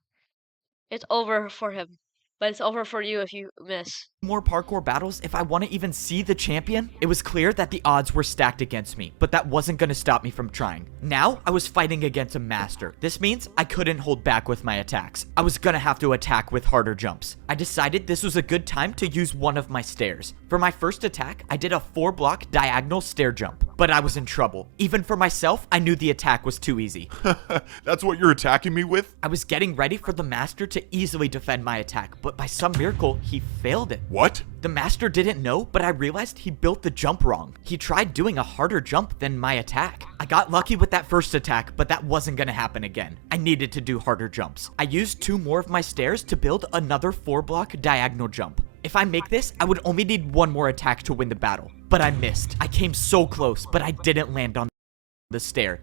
It's over for him, but it's over for you if you miss. more parkour battles if I want to even see the champion. It was clear that the odds were stacked against me, but that wasn't going to stop me from trying. Now, I was fighting against a master. This means I couldn't hold back with my attacks. I was going to have to attack with harder jumps. I decided this was a good time to use one of my stairs. For my first attack, I did a 4-block diagonal stair jump, but I was in trouble. Even for myself, I knew the attack was too easy. That's what you're attacking me with? I was getting ready for the master to easily defend my attack, but by some miracle, he failed it. What? The master didn't know, but I realized he built the jump wrong. He tried doing a harder jump than my attack. I got lucky with that first attack, but that wasn't gonna happen again. I needed to do harder jumps. I used 2 more of my stairs to build another 4-block diagonal jump. If I make this, I would only need 1 more attack to win the battle. But I missed. I came so close, but I didn't land on the stair.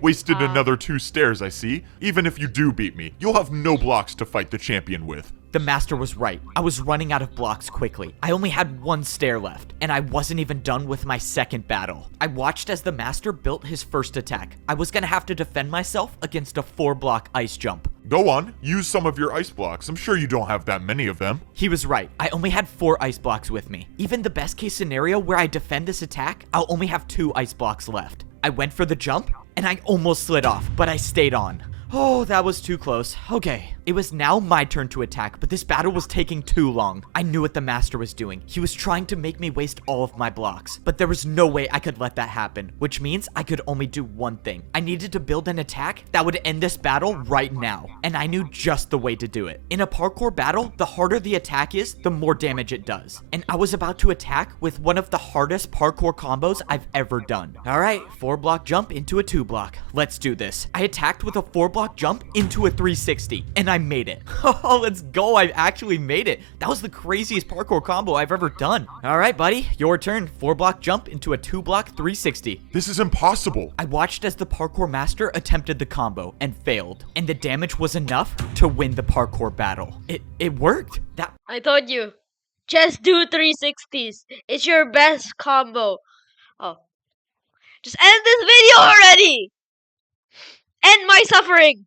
Wasted another 2 stairs, I see. Even if you do beat me, you'll have no blocks to fight the champion with. The master was right. I was running out of blocks quickly. I only had 1 stair left, and I wasn't even done with my second battle. I watched as the master built his first attack. I was gonna have to defend myself against a 4-block ice jump. Go on, use some of your ice blocks. I'm sure you don't have that many of them. He was right. I only had 4 ice blocks with me. Even the best case scenario where I defend this attack, I'll only have 2 ice blocks left. I went for the jump, and I almost slid off, but I stayed on. Oh, that was too close. Okay. It was now my turn to attack, but this battle was taking too long. I knew what the master was doing. He was trying to make me waste all of my blocks, but there was no way I could let that happen, which means I could only do one thing. I needed to build an attack that would end this battle right now, and I knew just the way to do it. In a parkour battle, the harder the attack is, the more damage it does. And I was about to attack with one of the hardest parkour combos I've ever done. All right, 4-block jump into a 2-block. Let's do this. I attacked with a 4-block jump into a 360, and I made it. Oh, let's go. I actually made it. That was the craziest parkour combo I've ever done. All right, buddy, your turn. 4-block jump into a 2-block 360. This is impossible. I watched as the parkour master attempted the combo and failed, and the damage was enough to win the parkour battle. It worked. I told you. Just do 360s. It's your best combo. Oh. Just end this video already! End my suffering!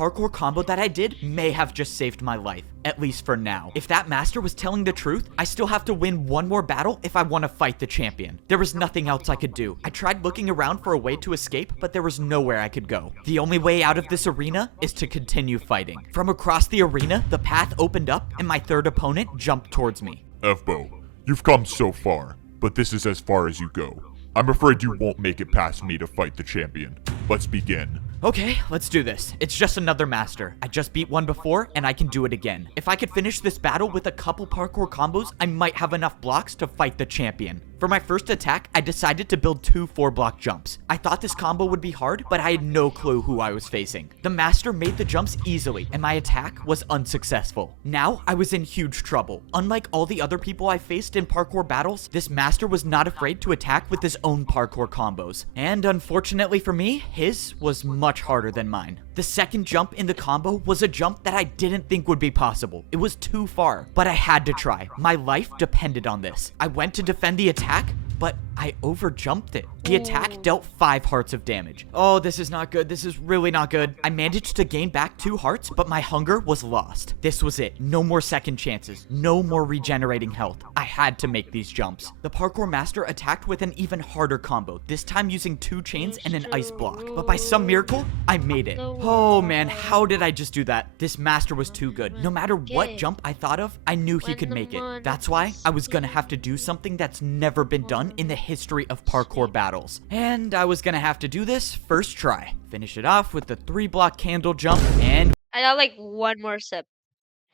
parkour combo that I did may have just saved my life, at least for now. If that master was telling the truth, I still have to win one more battle if I want to fight the champion. There was nothing else I could do. I tried looking around for a way to escape, but there was nowhere I could go. The only way out of this arena is to continue fighting. From across the arena, the path opened up and my third opponent jumped towards me. Evbo, you've come so far, but this is as far as you go. I'm afraid you won't make it past me to fight the champion. Let's begin. Okay, let's do this. It's just another master. I just beat one before, and I can do it again. If I could finish this battle with a couple parkour combos, I might have enough blocks to fight the champion. For my first attack, I decided to build 2 4-block jumps. I thought this combo would be hard, but I had no clue who I was facing. The master made the jumps easily, and my attack was unsuccessful. Now, I was in huge trouble. Unlike all the other people I faced in parkour battles, this master was not afraid to attack with his own parkour combos. And unfortunately for me, his was much harder than mine. The second jump in the combo was a jump that I didn't think would be possible. It was too far, but I had to try. My life depended on this. I went to defend the attack, but I overjumped it. The attack dealt 5 hearts of damage. Oh, this is not good. This is really not good. I managed to gain back 2 hearts, but my hunger was lost. This was it. No more second chances. No more regenerating health. I had to make these jumps. The parkour master attacked with an even harder combo, this time using 2 chains and an ice block. But by some miracle, I made it. Oh man, how did I just do that? This master was too good. No matter what jump I thought of, I knew he could make it. That's why I was gonna have to do something that's never been done in the history of parkour battles. And I was gonna have to do this first try. Finish it off with the 3-block candle jump, and I got like one more step,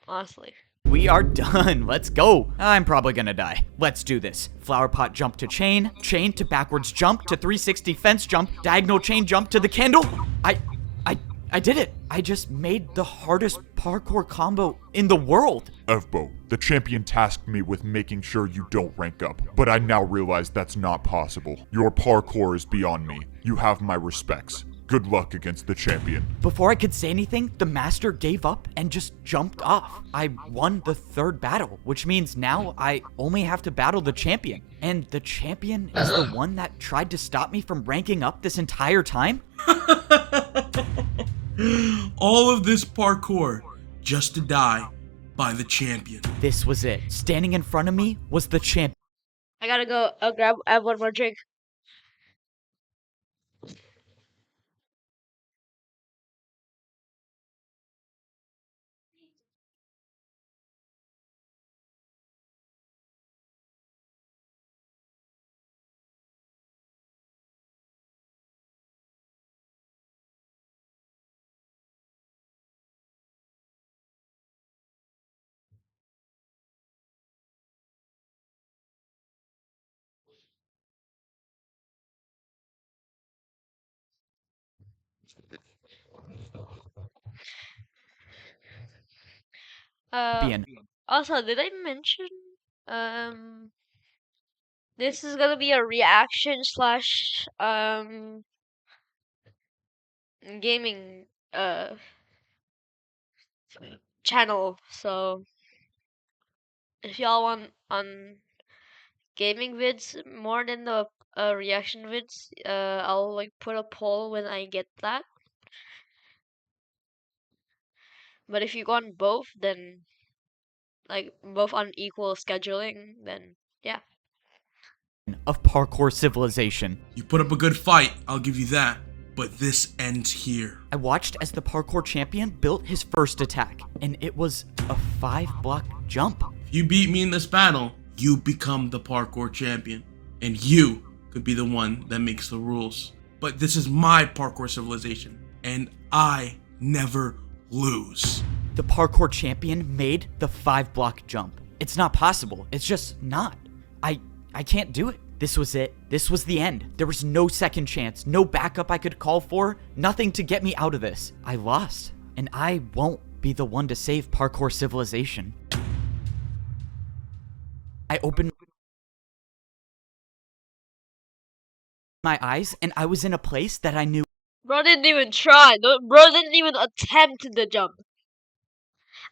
honestly. we are done. Let's go. I'm probably gonna die. Let's do this. Flower pot jump to chain to backwards jump to 360 fence jump, diagonal chain jump to the candle. I did it. I just made the hardest parkour combo in the world. Evbo, the champion tasked me with making sure you don't rank up, but I now realize that's not possible. Your parkour is beyond me. You have my respects. Good luck against the champion. Before I could say anything, the master gave up and just jumped off. I won the 3rd battle, which means now I only have to battle the champion. And the champion is the one that tried to stop me from ranking up this entire time? All of this parkour just to die by the champion. This was it. Standing in front of me was the champion. I gotta go. I have one more drink. Uh, also, did I mention this is gonna be a reaction slash gaming channel. So if y'all want on gaming vids more than the reaction vids, I'll like put a poll when I get that. But if you want both, then like both on equal scheduling, then yeah. Of parkour civilization. You put up a good fight, I'll give you that. But this ends here. I watched as the parkour champion built his first attack, and it was a 5-block jump. If you beat me in this battle, you become the parkour champion. And you could be the one that makes the rules. But this is my parkour civilization, and I never lose. The parkour champion made the 5-block jump. It's not possible. It's just not. I can't do it. This was it. This was the end. There was no second chance, no backup I could call for, nothing to get me out of this. I lost, and I won't be the one to save parkour civilization. I opened my eyes, and I was in a place that I knew. Bro didn't even try. Bro didn't even attempt the jump.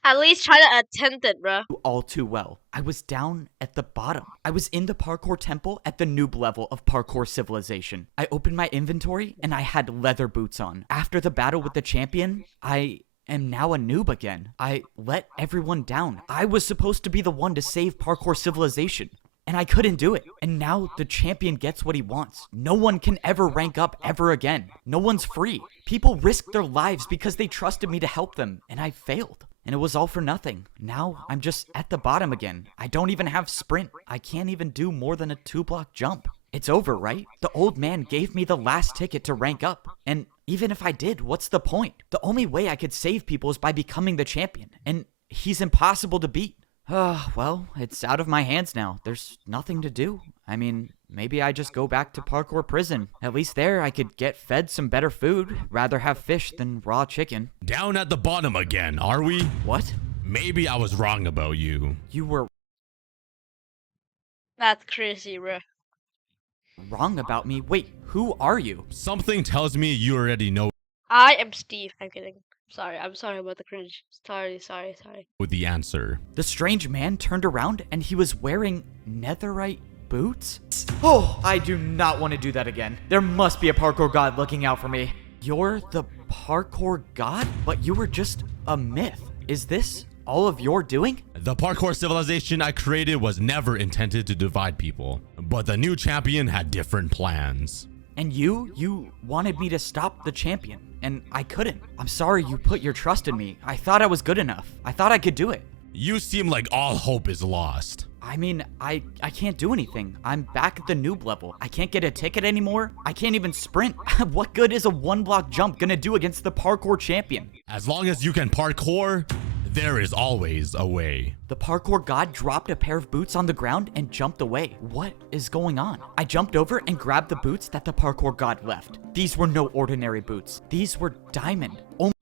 At least try to attempt it, bro. All too well. I was down at the bottom. I was in the parkour temple at the noob level of parkour civilization. I opened my inventory and I had leather boots on. After the battle with the champion, I am now a noob again. I let everyone down. I was supposed to be the one to save parkour civilization, and I couldn't do it. And now the champion gets what he wants. No one can ever rank up ever again. No one's free. People risk their lives because they trusted me to help them, and I failed. And it was all for nothing. Now I'm just at the bottom again. I don't even have sprint. I can't even do more than a 2-block jump. It's over, right? The old man gave me the last ticket to rank up. And even if I did, what's the point? The only way I could save people is by becoming the champion. And he's impossible to beat. Well, it's out of my hands now. There's nothing to do. I mean, maybe I just go back to parkour prison. At least there I could get fed some better food. Rather have fish than raw chicken. Down at the bottom again, are we? What? Maybe I was wrong about you. You were That's crazy, bro. wrong about me? Wait, who are you? Something tells me you already know I am Steve. I'm kidding. Sorry, I'm sorry about the cringe. Sorry. the answer. The strange man turned around and he was wearing netherite boots? Oh, I do not want to do that again. There must be a parkour god looking out for me. You're the parkour god? But you were just a myth. Is this all of your doing? The parkour civilization I created was never intended to divide people, but the new champion had different plans. And you wanted me to stop the champion, and I couldn't. I'm sorry you put your trust in me. I thought I was good enough. I thought I could do it. You seem like all hope is lost. I mean, I can't do anything. I'm back at the noob level. I can't get a ticket anymore. I can't even sprint. What good is a 1-block jump gonna do against the parkour champion? As long as you can parkour, there is always a way. The parkour god dropped a pair of boots on the ground and jumped away. What is going on? I jumped over and grabbed the boots that the parkour god left. These were no ordinary boots. These were diamond. Only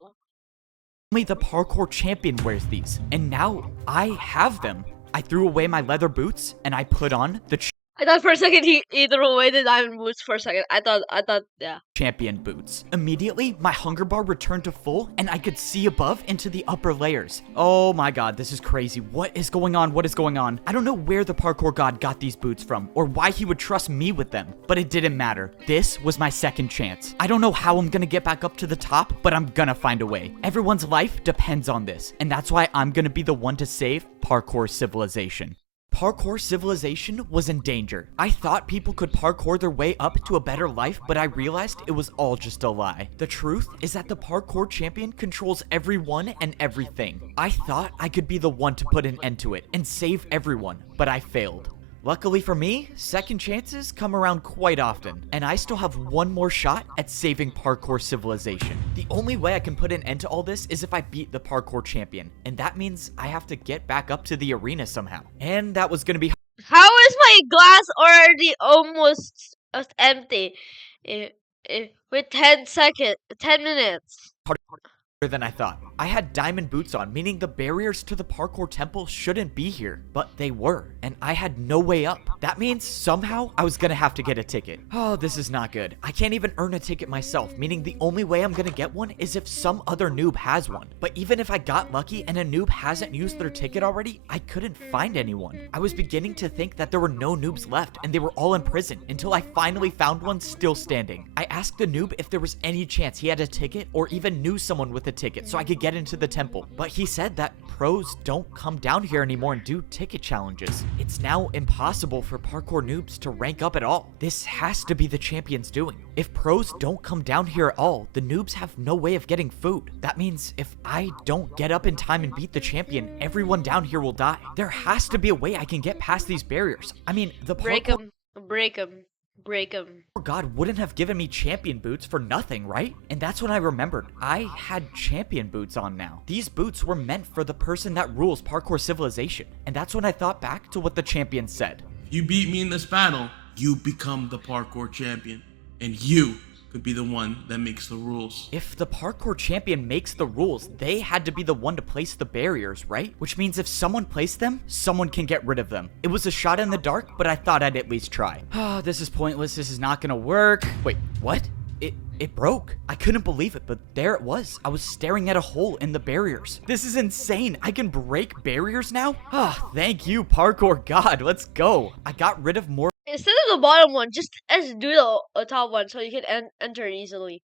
the parkour champion wears these. And now I have them. I threw away my leather boots and I put on the I thought for a second he threw away the diamond boots for a second. I thought, yeah. champion boots. Immediately, my hunger bar returned to full and I could see above into the upper layers. Oh my god, this is crazy. What is going on? What is going on? I don't know where the parkour god got these boots from or why he would trust me with them, but it didn't matter. This was my second chance. I don't know how I'm gonna get back up to the top, but I'm gonna find a way. Everyone's life depends on this, and that's why I'm gonna be the one to save parkour civilization. Parkour civilization was in danger. I thought people could parkour their way up to a better life, but I realized it was all just a lie. The truth is that the parkour champion controls everyone and everything. I thought I could be the one to put an end to it and save everyone, but I failed. Luckily for me, second chances come around quite often, and I still have one more shot at saving parkour civilization. The only way I can put an end to all this is if I beat the parkour champion, and that means I have to get back up to the arena somehow. And that was gonna be How is my glass already almost empty? With 10 minutes. harder than I thought. I had diamond boots on, meaning the barriers to the parkour temple shouldn't be here, but they were, and I had no way up. That means somehow I was gonna have to get a ticket. Oh, this is not good. I can't even earn a ticket myself, meaning the only way I'm gonna get one is if some other noob has one. But even if I got lucky and a noob hasn't used their ticket already, I couldn't find anyone. I was beginning to think that there were no noobs left and they were all in prison until I finally found one still standing. I asked the noob if there was any chance he had a ticket or even knew someone with a ticket so I could get into the temple, but he said that pros don't come down here anymore and do ticket challenges. It's now impossible for parkour noobs to rank up at all. This has to be the champion's doing. If pros don't come down here at all, the noobs have no way of getting food. That means if I don't get up in time and beat the champion, everyone down here will die. There has to be a way I can get past these barriers. I mean, the Break parkour him. god wouldn't have given me champion boots for nothing, right? And that's when I remembered I had champion boots on now. These boots were meant for the person that rules parkour civilization. And that's when I thought back to what the champion said. If you beat me in this battle, you become the parkour champion. And you could be the one that makes the rules. If the parkour champion makes the rules, they had to be the one to place the barriers, right? Which means if someone placed them, someone can get rid of them. It was a shot in the dark, but I thought I'd at least try. This is pointless. This is not gonna work. Wait, what? It broke. I couldn't believe it, but there it was. I was staring at a hole in the barriers. This is insane. I can break barriers now? Thank you, parkour god. Let's go. I got rid of more Instead of the bottom one, just do the top one so you can enter easily.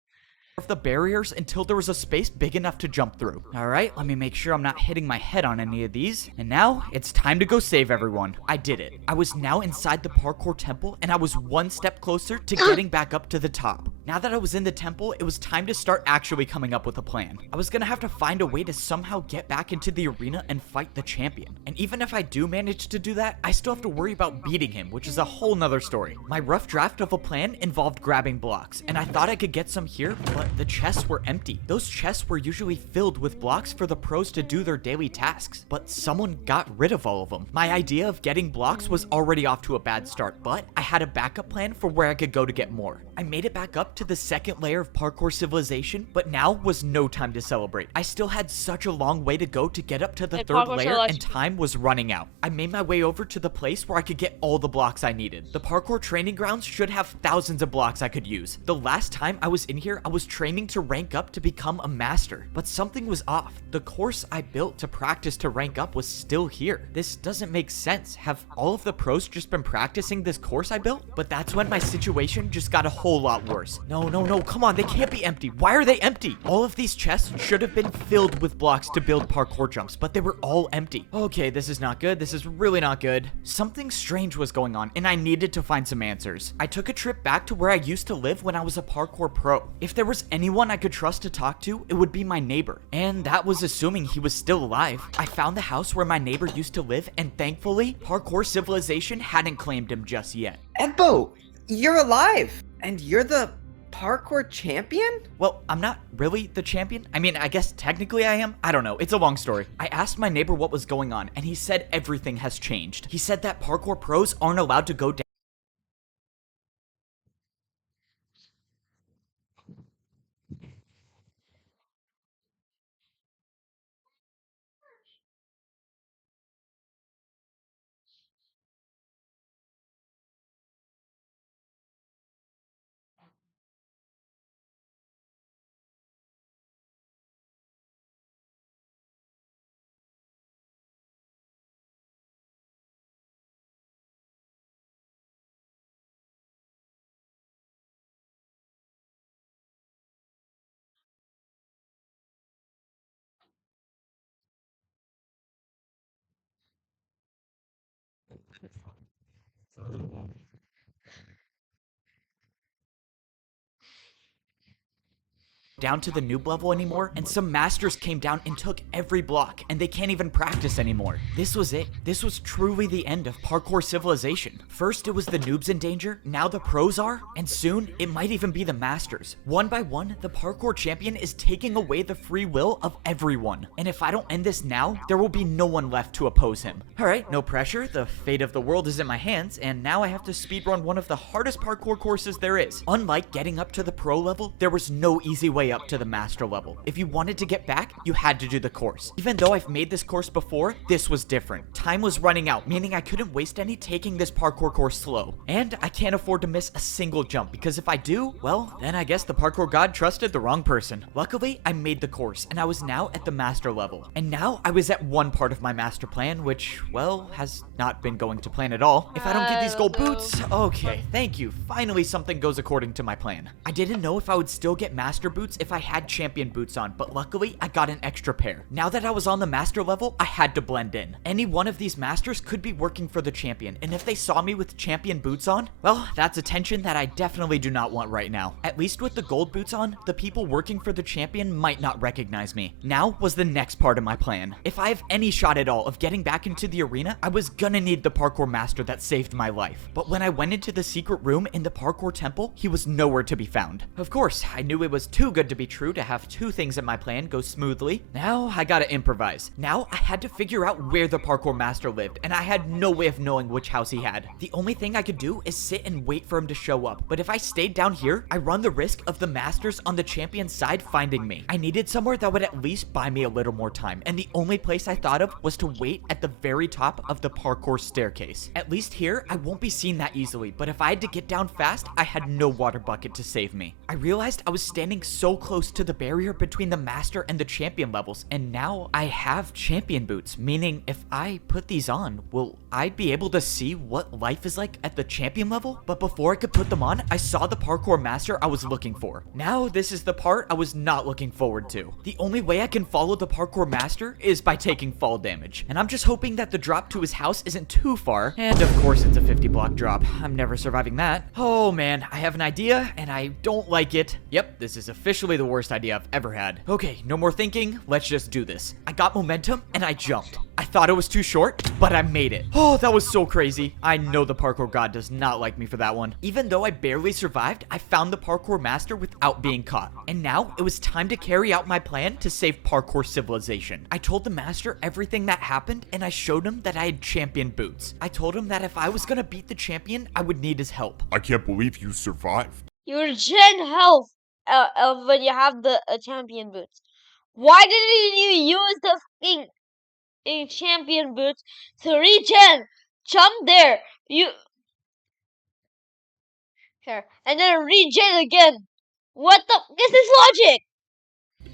of the barriers until there was a space big enough to jump through. Alright, let me make sure I'm not hitting my head on any of these. And now, it's time to go save everyone. I did it. I was now inside the parkour temple, and I was one step closer to getting back up to the top. Now that I was in the temple, it was time to start actually coming up with a plan. I was gonna have to find a way to somehow get back into the arena and fight the champion. And even if I do manage to do that, I still have to worry about beating him, which is a whole nother story. My rough draft of a plan involved grabbing blocks, and I thought I could get some here, but the chests were empty. Those chests were usually filled with blocks for the pros to do their daily tasks, but someone got rid of all of them. My idea of getting blocks was already off to a bad start, but I had a backup plan for where I could go to get more. I made it back up to the second layer of parkour civilization, but now was no time to celebrate. I still had such a long way to go to get up to the third layer, and time was running out. I made my way over to the place where I could get all the blocks I needed. The parkour training grounds should have thousands of blocks I could use. The last time I was in here, I was training to rank up to become a master, but something was off. The course I built to practice to rank up was still here. This doesn't make sense. Have all of the pros just been practicing this course I built? But that's when my situation just got a whole lot worse. No, come on, they can't be empty. Why are they empty? All of these chests should have been filled with blocks to build parkour jumps, but they were all empty. Okay, this is not good. This is really not good. Something strange was going on, and I needed to find some answers. I took a trip back to where I used to live when I was a parkour pro. If there was anyone I could trust to talk to, it would be my neighbor. And that was assuming he was still alive. I found the house where my neighbor used to live, and thankfully, Parkour Civilization hadn't claimed him just yet. Ebbo, you're alive! And you're the parkour champion? Well, I'm not really the champion. I mean, I guess technically I am. I don't know. It's a long story. I asked my neighbor what was going on, and he said everything has changed. He said that parkour pros aren't allowed to go down to the noob level anymore, and some masters came down and took every block, and they can't even practice anymore. This was it. This was truly the end of Parkour Civilization. First it was the noobs in danger, now the pros are, and soon it might even be the masters. One by one, the parkour champion is taking away the free will of everyone, and if I don't end this now, there will be no one left to oppose him. Alright, no pressure, the fate of the world is in my hands, and now I have to speedrun one of the hardest parkour courses there is. Unlike getting up to the pro level, there was no easy way up to the master level. If you wanted to get back, you had to do the course. Even though I've made this course before, this was different. Time was running out, meaning I couldn't waste any taking this parkour course slow. And I can't afford to miss a single jump, because if I do, well, then I guess the parkour god trusted the wrong person. Luckily, I made the course, and I was now at the master level. And now I was at one part of my master plan, which, well, has not been going to plan at all. If I don't get these gold boots, okay, thank you. Finally, something goes according to my plan. I didn't know if I would still get master boots if I had champion boots on, but luckily I got an extra pair. Now that I was on the master level, I had to blend in. Any one of these masters could be working for the champion, and if they saw me with champion boots on, well, that's attention that I definitely do not want right now. At least with the gold boots on, the people working for the champion might not recognize me. Now was the next part of my plan. If I have any shot at all of getting back into the arena, I was gonna need the parkour master that saved my life. But when I went into the secret room in the parkour temple, he was nowhere to be found. Of course, I knew it was too good to be true to have two things in my plan go smoothly. Now I gotta improvise. Now I had to figure out where the parkour master lived, and I had no way of knowing which house he had. The only thing I could do is sit and wait for him to show up, but if I stayed down here, I run the risk of the masters on the champion's side finding me. I needed somewhere that would at least buy me a little more time, and the only place I thought of was to wait at the very top of the parkour staircase. At least here, I won't be seen that easily, but if I had to get down fast, I had no water bucket to save me. I realized I was standing so so close to the barrier between the master and the champion levels, and now I have champion boots, meaning if I put these on, will I be able to see what life is like at the champion level? But before I could put them on, I saw the parkour master I was looking for. Now this is the part I was not looking forward to. The only way I can follow the parkour master is by taking fall damage, and I'm just hoping that the drop to his house isn't too far, and of course it's a 50 block drop. I'm never surviving that. Oh man, I have an idea, and I don't like it. Yep, this is officially the worst idea I've ever had. Okay, no more thinking, let's just do this. I got momentum, and I jumped. I thought it was too short, but I made it. Oh, that was so crazy. I know the parkour god does not like me for that one. Even though I barely survived, I found the parkour master without being caught. And now, it was time to carry out my plan to save parkour civilization. I told the master everything that happened, and I showed him that I had champion boots. I told him that if I was gonna beat the champion, I would need his help. I can't believe you survived. Your gen health when you have the champion boots. Why didn't you use the champion boots to regen? Jump there. You here and then regen again. What the is this logic?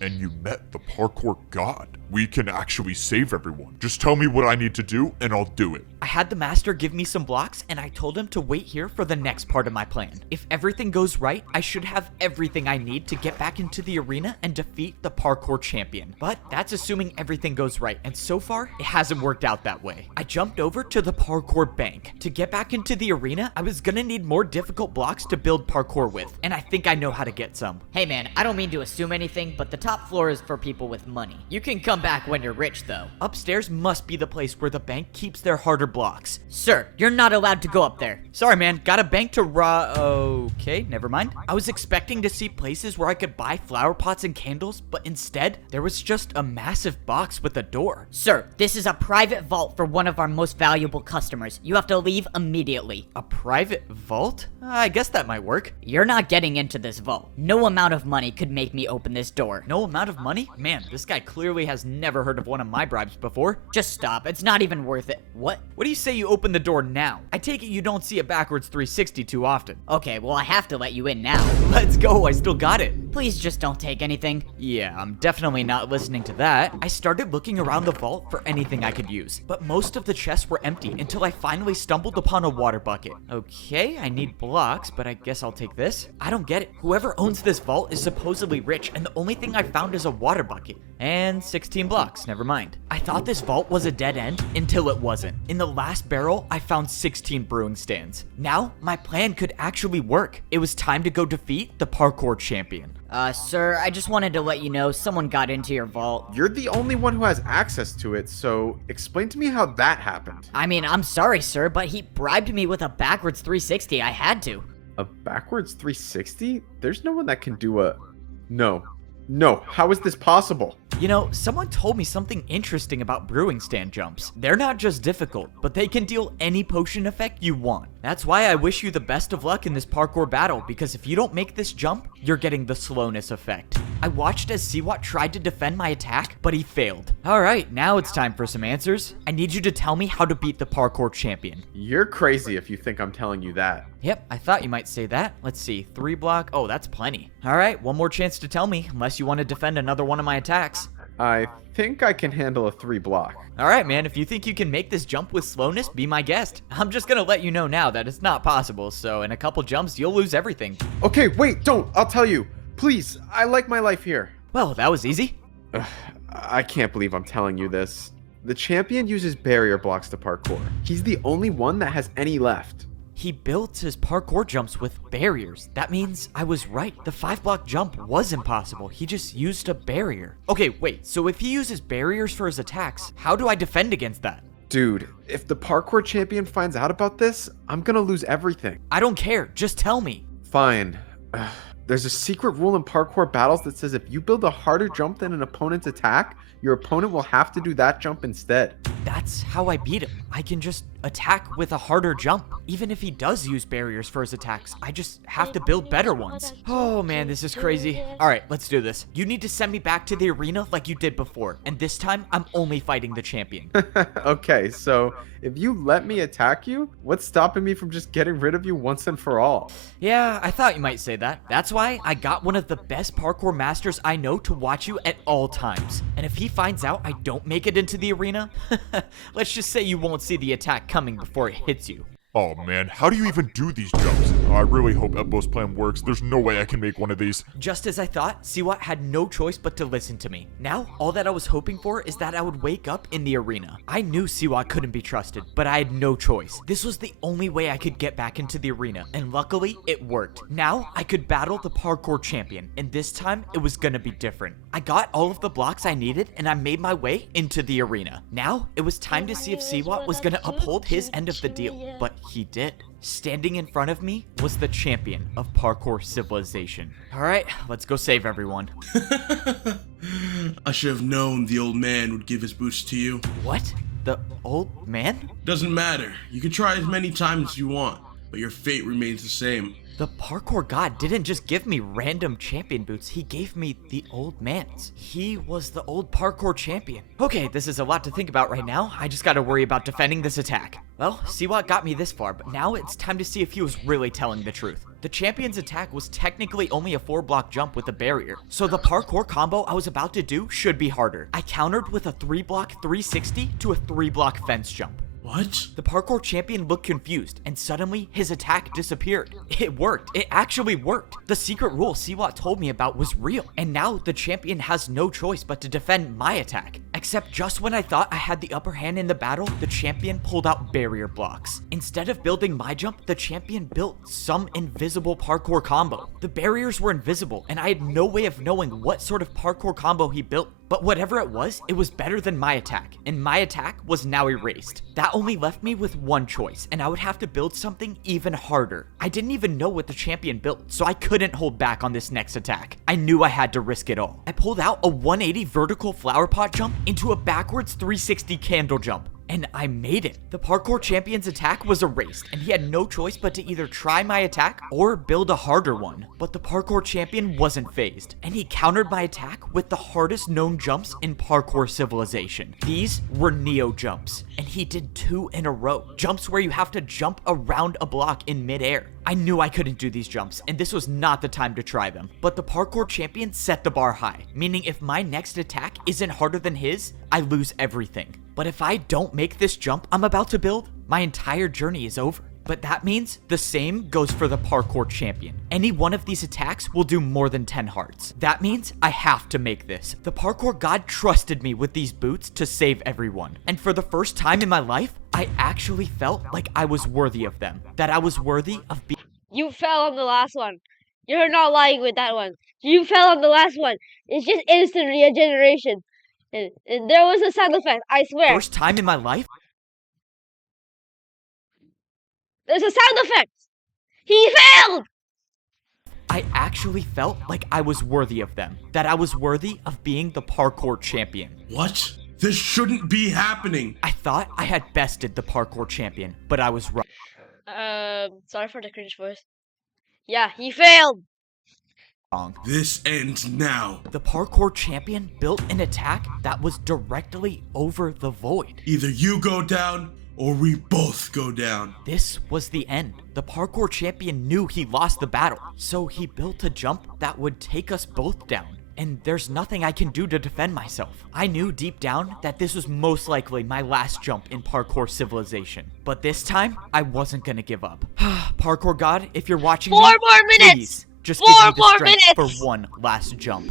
And you met the parkour god. We can actually save everyone. Just tell me what I need to do and I'll do it. I had the master give me some blocks, and I told him to wait here for the next part of my plan. If everything goes right, I should have everything I need to get back into the arena and defeat the parkour champion. But that's assuming everything goes right, and so far, it hasn't worked out that way. I jumped over to the parkour bank. To get back into the arena, I was gonna need more difficult blocks to build parkour with, and I think I know how to get some. Hey man, I don't mean to assume anything, but the top floor is for people with money. You can come back when you're rich though. Upstairs must be the place where the bank keeps their harder blocks. Sir, you're not allowed to go up there. Sorry, man. Got a bank to Okay, never mind. I was expecting to see places where I could buy flower pots and candles, but instead, there was just a massive box with a door. Sir, this is a private vault for one of our most valuable customers. You have to leave immediately. A private vault? I guess that might work. You're not getting into this vault. No amount of money could make me open this door. No amount of money? Man, this guy clearly has never heard of one of my bribes before. Just stop. It's not even worth it. What? What do you say you open the door now? I take it you don't see a backwards 360 too often. Okay, well I have to let you in now. Let's go, I still got it. Please just don't take anything. Yeah, I'm definitely not listening to that. I started looking around the vault for anything I could use, but most of the chests were empty until I finally stumbled upon a water bucket. Okay, I need blocks, but I guess I'll take this. I don't get it. Whoever owns this vault is supposedly rich, and the only thing I found is a water bucket. And 16 blocks, never mind. I thought this vault was a dead end until it wasn't. In the last barrel, I found 16 brewing stands. Now, my plan could actually work. It was time to go defeat the parkour champion. Sir, I just wanted to let you know someone got into your vault. You're the only one who has access to it, so explain to me how that happened. I mean, I'm sorry, sir, but he bribed me with a backwards 360. I had to. A backwards 360? There's no one that can do a... No, how is this possible? You know, someone told me something interesting about brewing stand jumps. They're not just difficult, but they can deal any potion effect you want. That's why I wish you the best of luck in this parkour battle, because if you don't make this jump, you're getting the slowness effect. I watched as Siwat tried to defend my attack, but he failed. Alright, now it's time for some answers. I need you to tell me how to beat the parkour champion. You're crazy if you think I'm telling you that. Yep, I thought you might say that. Let's see, 3 block. Oh, that's plenty. Alright, one more chance to tell me, unless you want to defend another one of my attacks. I think I can handle a 3 block. Alright, man, if you think you can make this jump with slowness, be my guest. I'm just gonna let you know now that it's not possible, so in a couple jumps, you'll lose everything. Okay, wait, don't. I'll tell you. Please, I like my life here. Well, that was easy. I can't believe I'm telling you this. The champion uses barrier blocks to parkour. He's the only one that has any left. He built his parkour jumps with barriers. That means I was right. The 5-block jump was impossible. He just used a barrier. Okay, wait, so if he uses barriers for his attacks, how do I defend against that? Dude, if the parkour champion finds out about this, I'm gonna lose everything. I don't care. Just tell me. Fine. There's a secret rule in parkour battles that says if you build a harder jump than an opponent's attack, your opponent will have to do that jump instead. That's how I beat him. I can just attack with a harder jump. Even if he does use barriers for his attacks, I just have to build better ones. Oh man, this is crazy. Alright, let's do this. You need to send me back to the arena like you did before, and this time I'm only fighting the champion. Okay, so if you let me attack you, what's stopping me from just getting rid of you once and for all? Yeah, I thought you might say that. That's why I got one of the best parkour masters I know to watch you at all times. And if he finds out I don't make it into the arena, let's just say you won't see the attack coming before it hits you. Oh man, how do you even do these jumps? I really hope Ebbo's plan works. There's no way I can make one of these. Just as I thought, Siwat had no choice but to listen to me. Now, all that I was hoping for is that I would wake up in the arena. I knew Siwat couldn't be trusted, but I had no choice. This was the only way I could get back into the arena, and luckily, it worked. Now, I could battle the parkour champion, and this time, it was gonna be different. I got all of the blocks I needed, and I made my way into the arena. Now, it was time to see if Siwat was gonna uphold his end of the deal, but he did. Standing in front of me was the champion of parkour civilization. Alright, let's go save everyone. I should have known the old man would give his boots to you. What? The old man? Doesn't matter. You can try as many times as you want, but your fate remains the same. The parkour god didn't just give me random champion boots, he gave me the old man's. He was the old parkour champion. Okay, this is a lot to think about right now. I just gotta worry about defending this attack. Well, Siwat got me this far, but now it's time to see if he was really telling the truth. The champion's attack was technically only a 4-block jump with a barrier, so the parkour combo I was about to do should be harder. I countered with a 3-block 360 to a 3-block fence jump. What? The parkour champion looked confused, and suddenly his attack disappeared. It worked. It actually worked. The secret rule Siwat told me about was real, and now the champion has no choice but to defend my attack. Except just when I thought I had the upper hand in the battle, the champion pulled out barrier blocks. Instead of building my jump, the champion built some invisible parkour combo. The barriers were invisible, and I had no way of knowing what sort of parkour combo he built. But whatever it was better than my attack, and my attack was now erased. That only left me with one choice, and I would have to build something even harder. I didn't even know what the champion built, so I couldn't hold back on this next attack. I knew I had to risk it all. I pulled out a 180 vertical flower pot jump into a backwards 360 candle jump. And I made it. The parkour champion's attack was erased, and he had no choice but to either try my attack or build a harder one. But the parkour champion wasn't phased, and he countered my attack with the hardest known jumps in parkour civilization. These were Neo jumps, and he did 2 in a row. Jumps where you have to jump around a block in midair. I knew I couldn't do these jumps, and this was not the time to try them. But the parkour champion set the bar high, meaning if my next attack isn't harder than his, I lose everything. But if I don't make this jump I'm about to build, my entire journey is over. But that means the same goes for the parkour champion. Any one of these attacks will do more than 10 hearts. That means I have to make this. The parkour god trusted me with these boots to save everyone. And for the first time in my life, I actually felt like I was worthy of them. That I was worthy of being... You fell on the last one. You're not lying with that one. You fell on the last one. It's just instant regeneration. And there was a sound effect, I swear. First time in my life, There's a sound effect! He failed! I actually felt like I was worthy of them. That I was worthy of being the parkour champion. What? This shouldn't be happening. I thought I had bested the parkour champion, but I was wrong. Sorry for the cringe voice. Yeah, he failed! This ends now. The parkour champion built an attack that was directly over the void. Either you go down, or we both go down. This was the end. The parkour champion knew he lost the battle, so he built a jump that would take us both down. And there's nothing I can do to defend myself. I knew deep down that this was most likely my last jump in parkour civilization. But this time, I wasn't gonna give up. Parkour god, if you're watching 4 me, more minutes! please, just 4 give me the more strength minutes! for one last jump.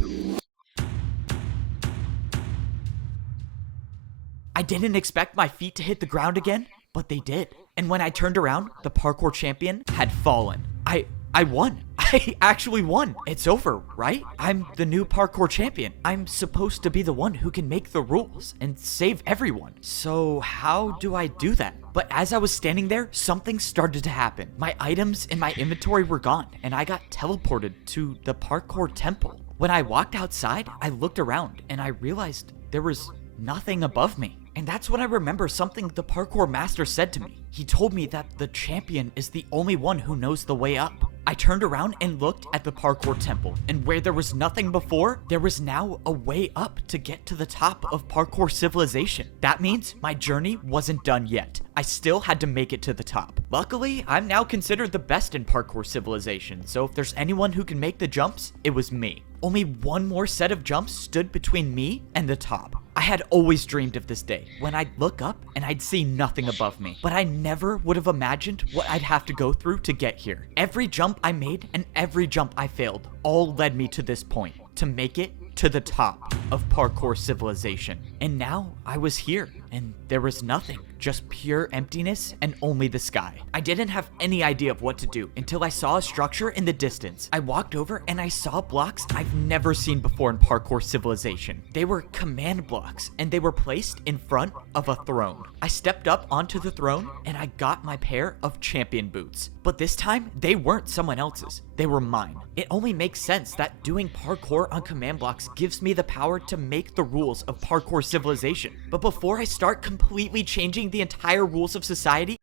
I didn't expect my feet to hit the ground again, but they did. And when I turned around, the parkour champion had fallen. I won. I actually won. It's over, right? I'm the new parkour champion. I'm supposed to be the one who can make the rules and save everyone. So how do I do that? But as I was standing there, something started to happen. My items in my inventory were gone, and I got teleported to the parkour temple. When I walked outside, I looked around, and I realized there was nothing above me. And that's when I remember something the parkour master said to me. He told me that the champion is the only one who knows the way up. I turned around and looked at the parkour temple, and where there was nothing before, there was now a way up to get to the top of parkour civilization. That means my journey wasn't done yet. I still had to make it to the top. Luckily, I'm now considered the best in parkour civilization, so if there's anyone who can make the jumps, it was me. Only one more set of jumps stood between me and the top. I had always dreamed of this day, when I'd look up and I'd see nothing above me, but I never would have imagined what I'd have to go through to get here. Every jump I made and every jump I failed all led me to this point, to make it to the top of parkour civilization. And now I was here, and there was nothing, just pure emptiness and only the sky. I didn't have any idea of what to do until I saw a structure in the distance. I walked over and I saw blocks I've never seen before in parkour civilization. They were command blocks, and they were placed in front of a throne. I stepped up onto the throne and I got my pair of champion boots. But this time, they weren't someone else's, they were mine. It only makes sense that doing parkour on command blocks gives me the power to make the rules of parkour civilization. But before I start completely changing the entire rules of society,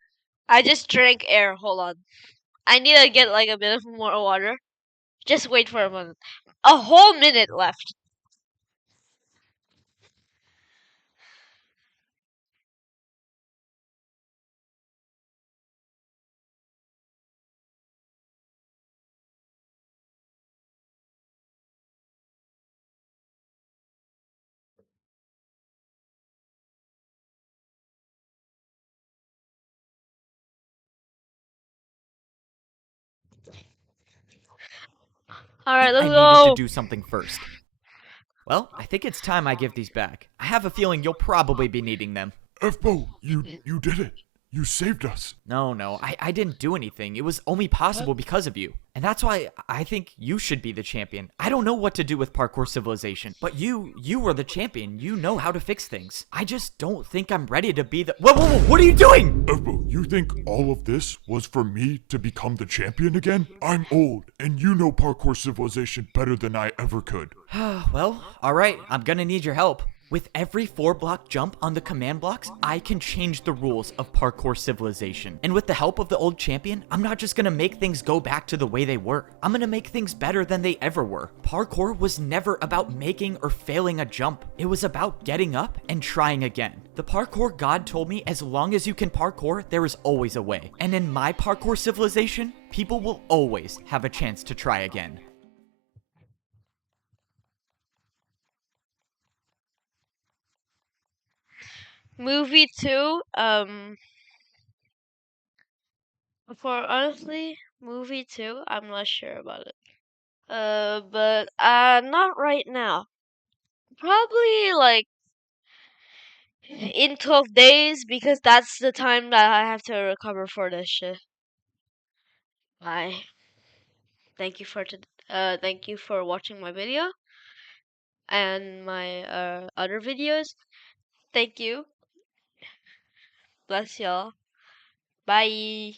I just drank air. Hold on. I need to get like a bit of more water. Just wait for a minute. A whole minute left. Alright, let's I needed to go. do something first. Well, I think it's time I give these back. I have a feeling you'll probably be needing them. F-Bo, you did it. You saved us. No, I didn't do anything. It was only possible because of you. And that's why I think you should be the champion. I don't know what to do with parkour civilization, but you are the champion. You know how to fix things. I just don't think I'm ready to be the— Whoa, what are you doing? F-Bo, you think all of this was for me to become the champion again? I'm old, and you know parkour civilization better than I ever could. Well, alright, I'm gonna need your help. With every 4-block jump on the command blocks, I can change the rules of parkour civilization. And with the help of the old champion, I'm not just gonna make things go back to the way they were. I'm gonna make things better than they ever were. Parkour was never about making or failing a jump. It was about getting up and trying again. The parkour god told me as long as you can parkour, there is always a way. And in my parkour civilization, people will always have a chance to try again. Movie 2, for honestly, movie 2, I'm not sure about it. But not right now. Probably like in 12 days because that's the time that I have to recover for this shit. Bye. Thank you for watching my video and my other videos. Thank you. Bless y'all. Bye.